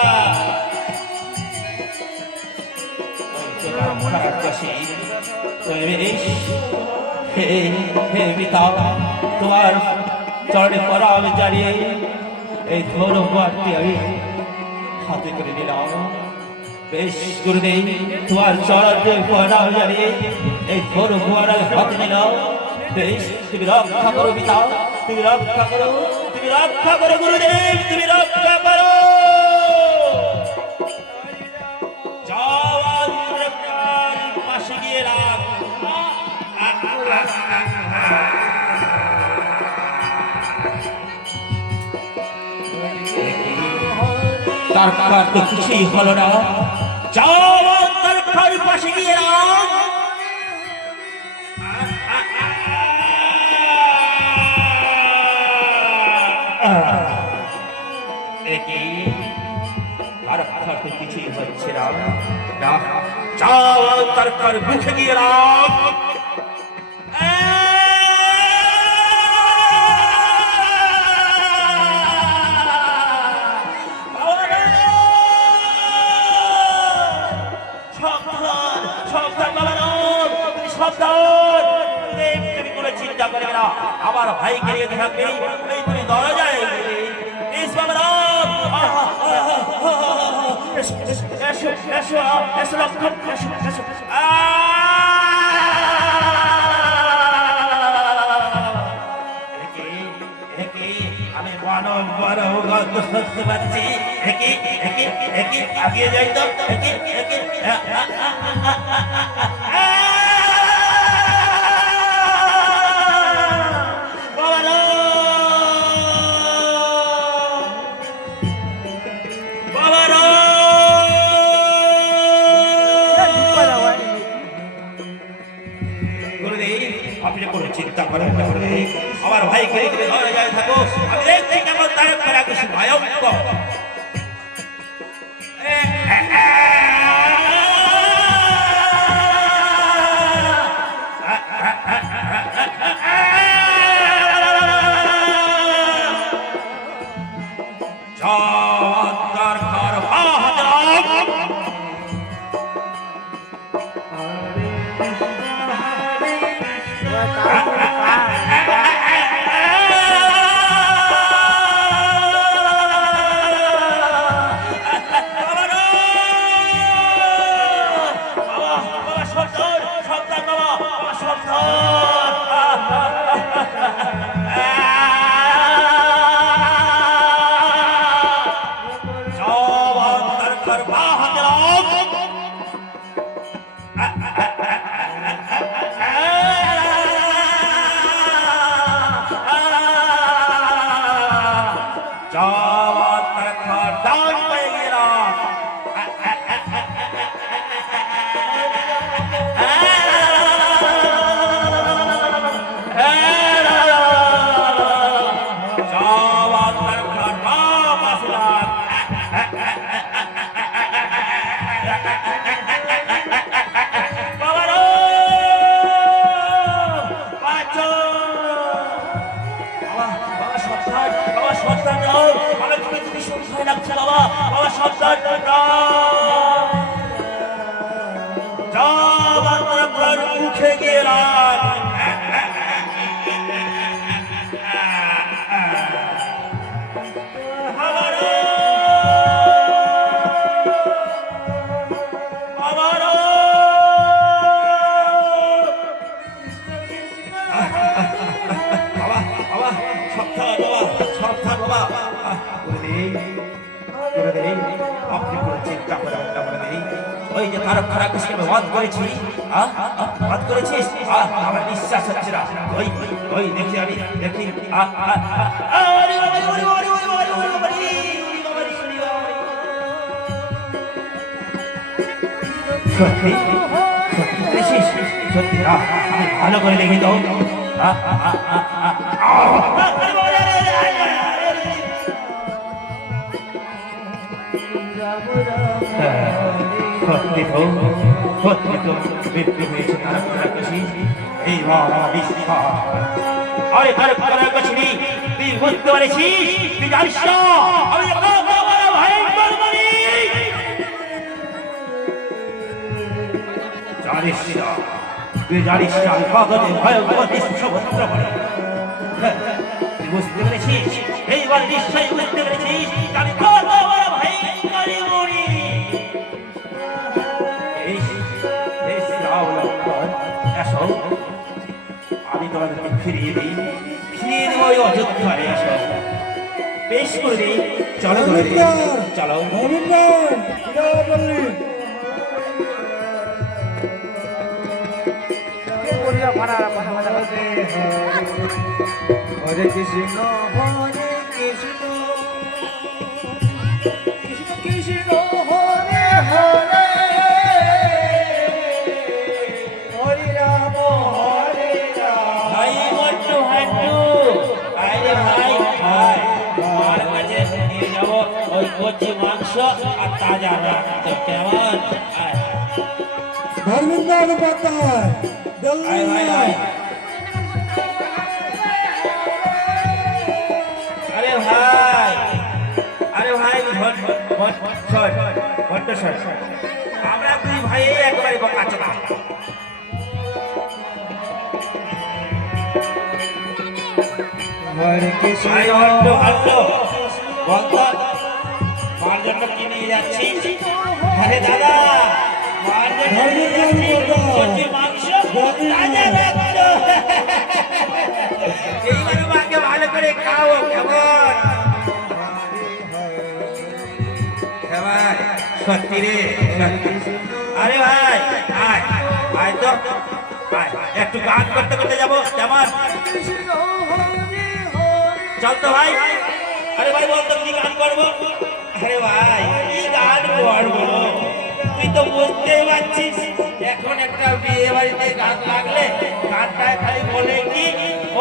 তোমার চরণে পরাম জানিয়ে এই ধর্মটি আমি হাতে করে নিলাম বেশ গুরুদেব তোমার চরণে পরাম জানিয়ে এই ধর্মটি হাতে নিলাম বেশ তুমি রক্ষা করো পিতা তুমি রক্ষা করো গুরুদেব তুমি রক্ষা করো পাশে গিয়ে তার কার তো কিছুই হলো না যাও তার খার পাশে গিয়ে কিছুই হচ্ছে না যাও তার খার মুখে গিয়ে চিন্তা করবে না আমার ভাইকে নিয়ে থাকবে তুমি দরজায় আমি মানব বড় গল্প শুনতে পাচ্ছি আগিয়ে যাই তো কোনো চিন্তা করেন না রে। আমার ভাইকে রেখে ঘরে যায় থাকো, আমি দেখছি কেমন তার করা কিছু ভয়ঙ্কর। তার ঘর পাহাড় মুখে গেলাম আপনি কোনো চিন্তা করেন না বলে নেই। ওই যে তার খারাপ কৃষ্ণকে বধ করেছি, বধ করেছিস, আমার বিশ্বাস হচ্ছে না। ওই ওই দেখি আমি দেখি সত্যি সত্যি করেছিস, সত্যি আমি ভালো করে দেখি তো। সত্যি তো সত্যি তো মৃত্যু হয়েছে তারা করেছি। এই বিশ্বাস আরে তার করেছি তুই বুঝতে পারছিস, তুই জানিস না আমি ভয়ঙ্কর বলি জানিস না, তুই জানিস না আমি কতদিন ভয়ঙ্কর বিশ্বভদ্র বলি। তুই বুঝতে পেরেছিস, এইবার নিশ্চয়ই বুঝতে পেরেছিস আমি কত বড় ভয়ঙ্করী বলি। আমি তোমাদেরকে ফিরিয়ে দিই, ফিরিয়ে দেবো ওই অযোধ্যায়। আসো বেশ করে দিই, চলো করে দিই, চলো। হরে কৃষ্ণ হরে কৃষ্ণ কৃষ্ণ কৃষ্ণ হরে হরে হরে রাম হরে রাম। ভাই মন্টু হান্টু, আরে ভাই ভাই আমার কাছে নিয়ে যাবো ওই কচি মাংস আর তাজা রক্ত, কেমন? ধর্মেন্দ্র উপাধ্যায় আয় ভাই ভাই, আরে ভাই, আরে ভাই আমরা দুই ভাই একবারে কাছে না। হরে কৃষ্ণ ভাই হল্টো হল্টো বলতো মার জন্য কি নিয়ে যাচ্ছি? আরে দাদা মার জন্য নিয়ে যাচ্ছি কচি মাংস তাজা রক্ত। এইবারে মাকে ভালো করে খাও, কেমন? ভাই সত্যি রে সত্যি। আরে ভাই আয় আয় তো আয়, একটু গান করতে করতে যাবো, কেমন? চল তো ভাই। আরে ভাই বলতো কি গান করবো? আরে ভাই কি গান করবো তুই তো বুঝতেই পারছিস, এখন একটা বিয়ে বাড়িতে গান লাগলে গানটায় খালি বলে কি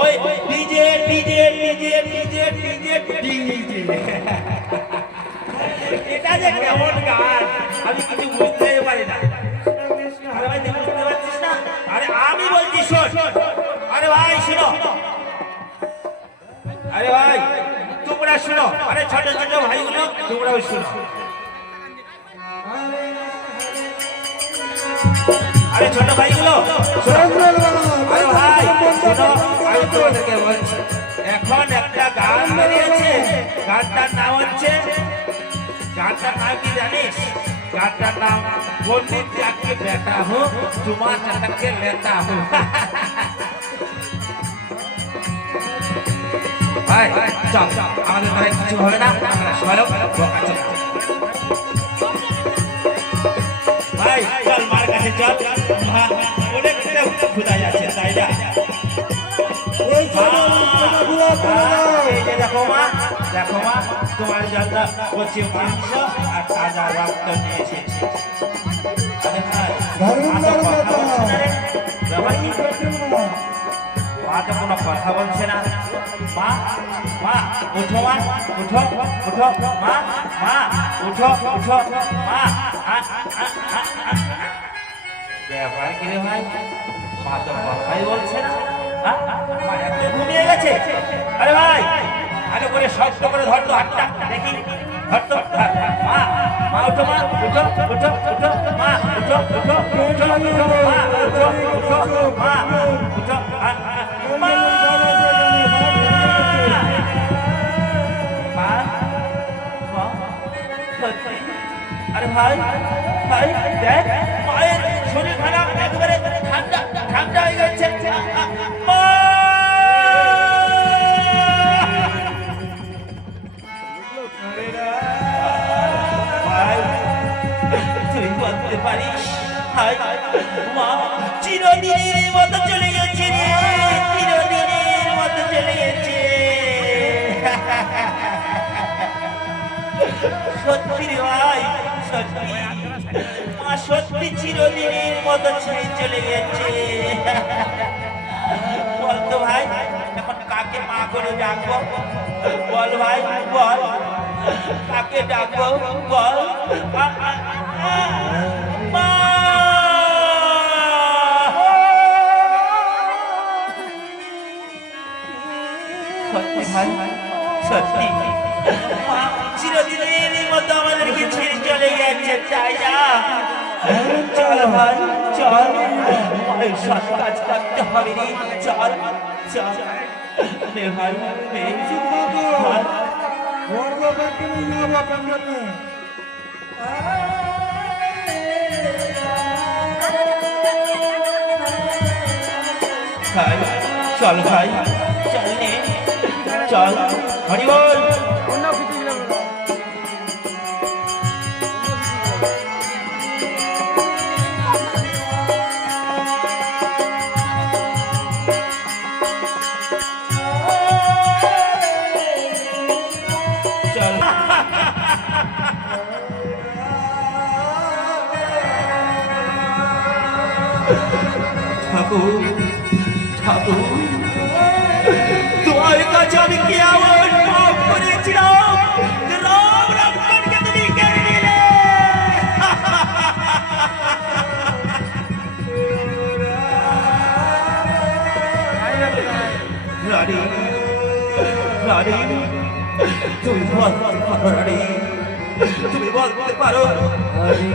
ওই DJ DJ DJ DJ DJ DJ. এটা যে কেমন গান আমি কিছু বুঝতেই পারি না। আরে ভাই তুই বুঝতে পারছিস না? আরে আমি বলছি শোন। আরে ভাই শোনো, আরে ভাই তোমরা শোনো, আরে ছোট ছোট ভাইগুলো তোমরাও শোনো। আরে ছোট ভাইগুলো আরে ভাই শোনো, আমি তোমাদেরকে বলছি এখন একটা গান বেরিয়েছে, গানটার নাম হচ্ছে, গানটার নাম কি জানিস? গানটার নাম পন্ডিত যাকে বেটা হো তোমার চাটাকে লেটা হো। ভাই চল আমাদের দ্বারা কিছু হবে না, আমরা সবাই ভাই চল মার কাছে চল, অনেকটা খুদা যাচ্ছে তাই না? এই যে দেখো মা, দেখো মা তোমার জন্য কচি মাংস আর তাজা রক্ত নিয়ে এসেছি। মা তো কোনো কথা বলছে না। মা মা উঠো, মা উঠো উঠো, মা মা উঠো উঠো, মা ব্যাপার কি রে ভাই, মা তো কথাই বলছে না, মা এত ঘুমিয়ে গেছে। আরে ভাই আগে করে শক্ত করে ধর তো হাতটা দেখি, ধর তো, মা মা উঠো, মা উঠো উঠো উঠো, মা উঠো উঠো উঠো উঠো, মা উঠো উঠো, মা উঠো, মা আরে ভাই ভাই দেখ মায়ের শরীর খারাপ, একবারে ঠান্ডা ঠান্ডা হয়ে গেছে। তুই বলতে পারিস মা চিরদিনের মতো চলে গেছে রে, চিরদিনের মতো চলে গেছে। সত্যি রে ভাই সত্যি, মা সত্যি চিরদিনের মতো ছেড়ে চলে গেছে। বলতো ভাই এখন কাকে মা করে ডাকবো, বল ভাই বল কাকে ডাকবো বল। মা সত্যি ভাই সত্যি, মা চিরদিনের মতো আমাদেরকে ছেড়ে চলে গেছে তাই না? চল ভাই চল, সৎ কাজ করতে হবে রে, চল চল নে ভাই নে। ভাই চল ভাই চল নে চল, হরি বল। ঠাকুর ঠাকুর তোমার কাছে আমি কি এমন পাপ করেছিলাম যে রাম লক্ষ্মণকে তুমি কেড়ে নিলে? রানী রানী তুমি বলতে পারো, রানী তুমি বলতে পারো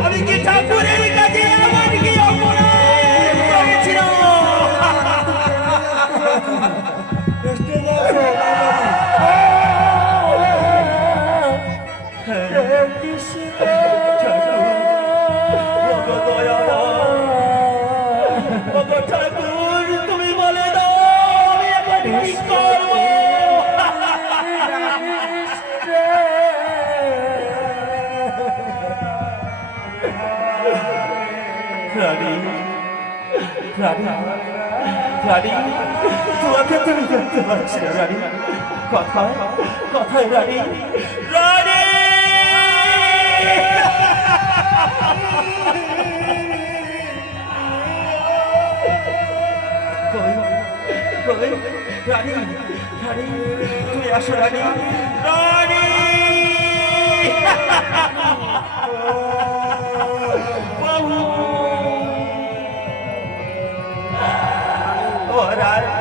আমি কি ঠাকুরের কাছে এমন কি অপরাধ করেছিলাম? ঠাকুর তুমি বলে দাও আমি এখন কি করবো? রানী রানী রানী তোমাকে তুমি দেখতে পাচ্ছি না রানী, কথায় কথায় রানী রানী কই রানী রানী তুমি আসো রানী রানী বাবু ও রানী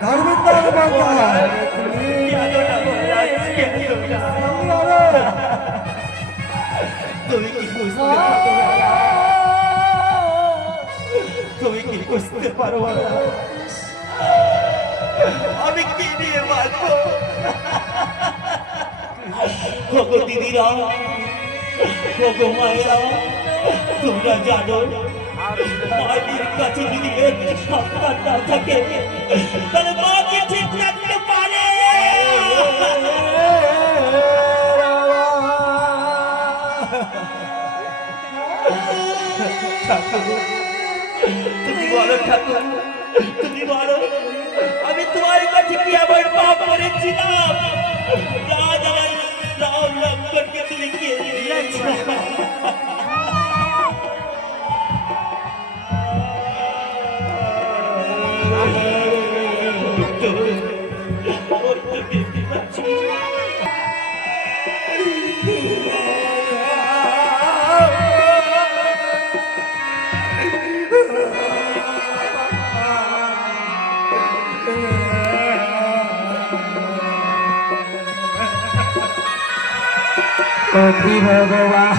ধর্মেন্দ্র বাবা তুমি কি বুঝতে তুমি কি বুঝতে পারো না আমি কি নিয়ে বাঁচবো ওগো দিদিরা ওগো মায়েরা তোমরা জানো মায়ের কাছে যদি একটি সন্তান না থাকে তাহলে মাকে ঠিক রাখতে পারে ঠাকুর তুমি বলো ঠাকুর তুমি বলো আমি তোমার কাছে কি আবার পাপ করেছিলাম যা জানাই রাম লক্ষ্মণকে তুমি কে দিয়েছ কবি ভগবান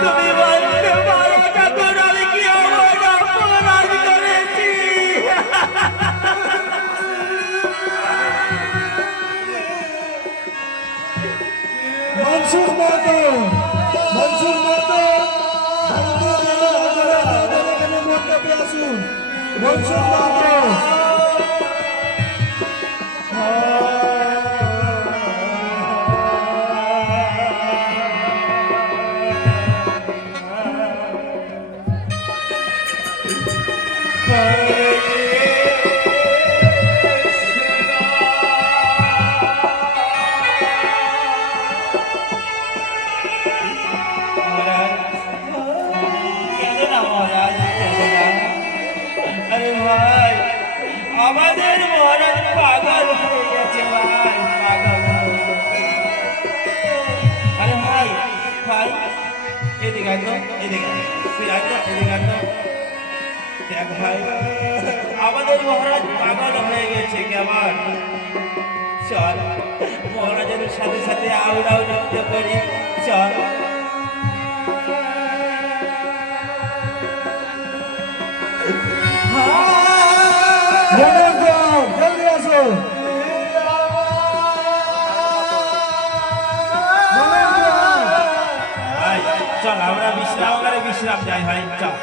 তুমি বলতে পারো ঠাকুর আমি কি অপরাধ করেছি মনসুর মতো মন্ডপে আসুন মনসুর মতো আরে ভাই আমাদের মহারাজ পাগল হয়ে গেছে ভাই পাগল আরে ভাই ভাই এদিকে আয় তো এদিকে তুই আয় তো এদিকে আয় তো দেখ ভাই আমাদের মহারাজ পাগল হয়ে গেছে কেমন চল মহারাজের সাথে সাথে আমরাও নৃত্য করি চল জলদি আসো ভাই চল আমরা বিশ্রাম যাই ভাই চল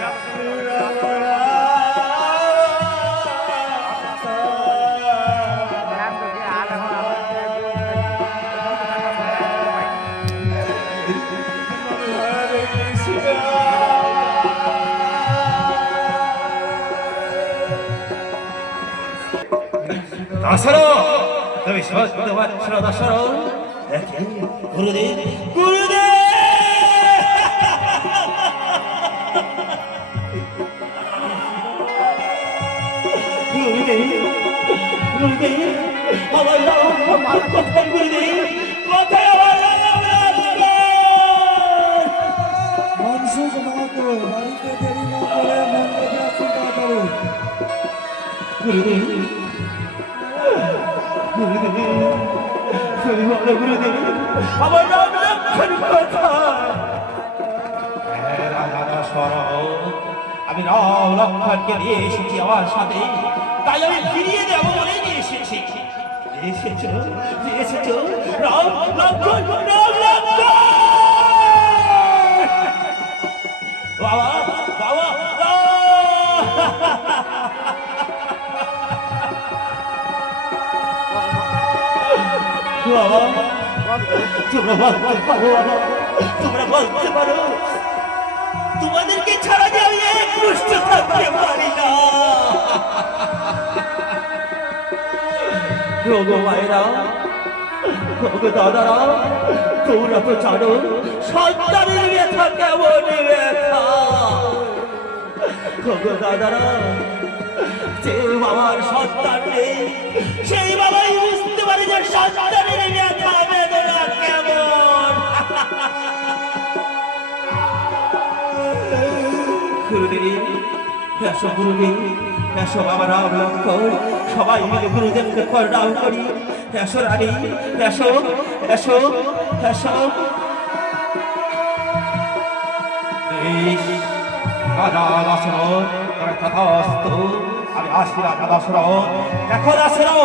দশরথ তুমি সত্য বৎসর দশরথ দেখে গুরুদেব গুরুদেব গুরুদেব আমার আমার কোথায় গুরুদেব কোথায় আমার মনসুর মতো বাড়িতে দেরি না করে মন্ডপে আসুন তাড়াতাড়ি গুরুদেব গুরুদেব আমার রাম লক্ষ্মণ কোথায় আমি রাম লক্ষ্মণকে নিয়ে এসেছি আমার সাথে তাই আমি ফিরিয়ে দেবো বলে নিয়ে এসেছি এসেছো রাম লক্ষ্মণ রাম লক্ষ্মণ বাবা তোমরা বলতে পারো বাবা, তোমরা বলতে পারো তোমাদেরকে ছাড়া যে আমি এক মুহূর্ত থাকতে পারি না। ওগো মায়েরা, ওগো দাদারা, তোমরা তো জানো সন্তানের ব্যথা কেমন ব্যথা। ওগো দাদারা, যে বাবার সন্তান নেই সেই বাবাই বুঝতে পারে যে সন্তানের ব্যথা বেদনা কেমন। গুরুদেব, এসো গুরুদেব, এসো বাবারা অবলম্বন, সবাই মিলে গুরুদেবকে প্রণাম করি। এসো রানী, এসো এসো এসো। রাজা দশরথ, তথাস্তু, আমি আসি রাজা দশরথ। এখন আসলো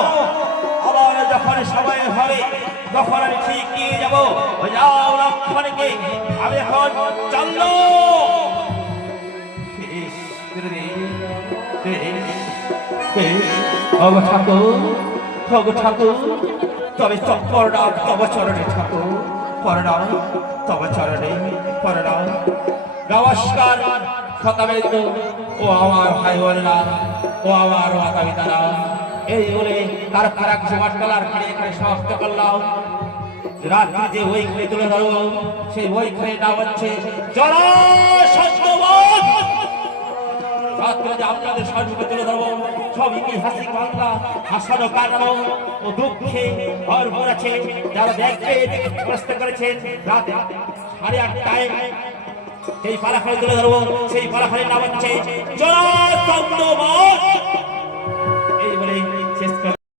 আবার যখন সময় হবে তখন আমি ঠিক নিয়ে যাবো। যাও লক্ষ্মণকে, আমি এখন চললো। ঠাকুর, তবে পরনাম তব চরণে ঠাকুর, পরনাম তব চরণে, পরনাম। নমস্কার শতাবেদ ও আমার ভাই বোনেরা ও আমার মাতা পিতারা, এই বলে তার খারাপ সমাজকালার খাড়ি এখানে সমাপ্ত করলাম। রাত্রি যে বইখানে তুলে ধরবো সেই বইখানে নাম হচ্ছে জরাসন্ধবধ। রাত্রে যে আপনাদের সম্মুখে তুলে ধরবো সব ঐতিহাসিক বাংলা, হাসানো কাটানো ও দুঃখে ভরপুর আছে। যারা দেখবেন প্রশ্ন করেছেন রাত 8:30টায় সেই পালাখানে তুলে ধরবো, সেই পালাখানের নাম হচ্ছে জরাসন্ধবধ।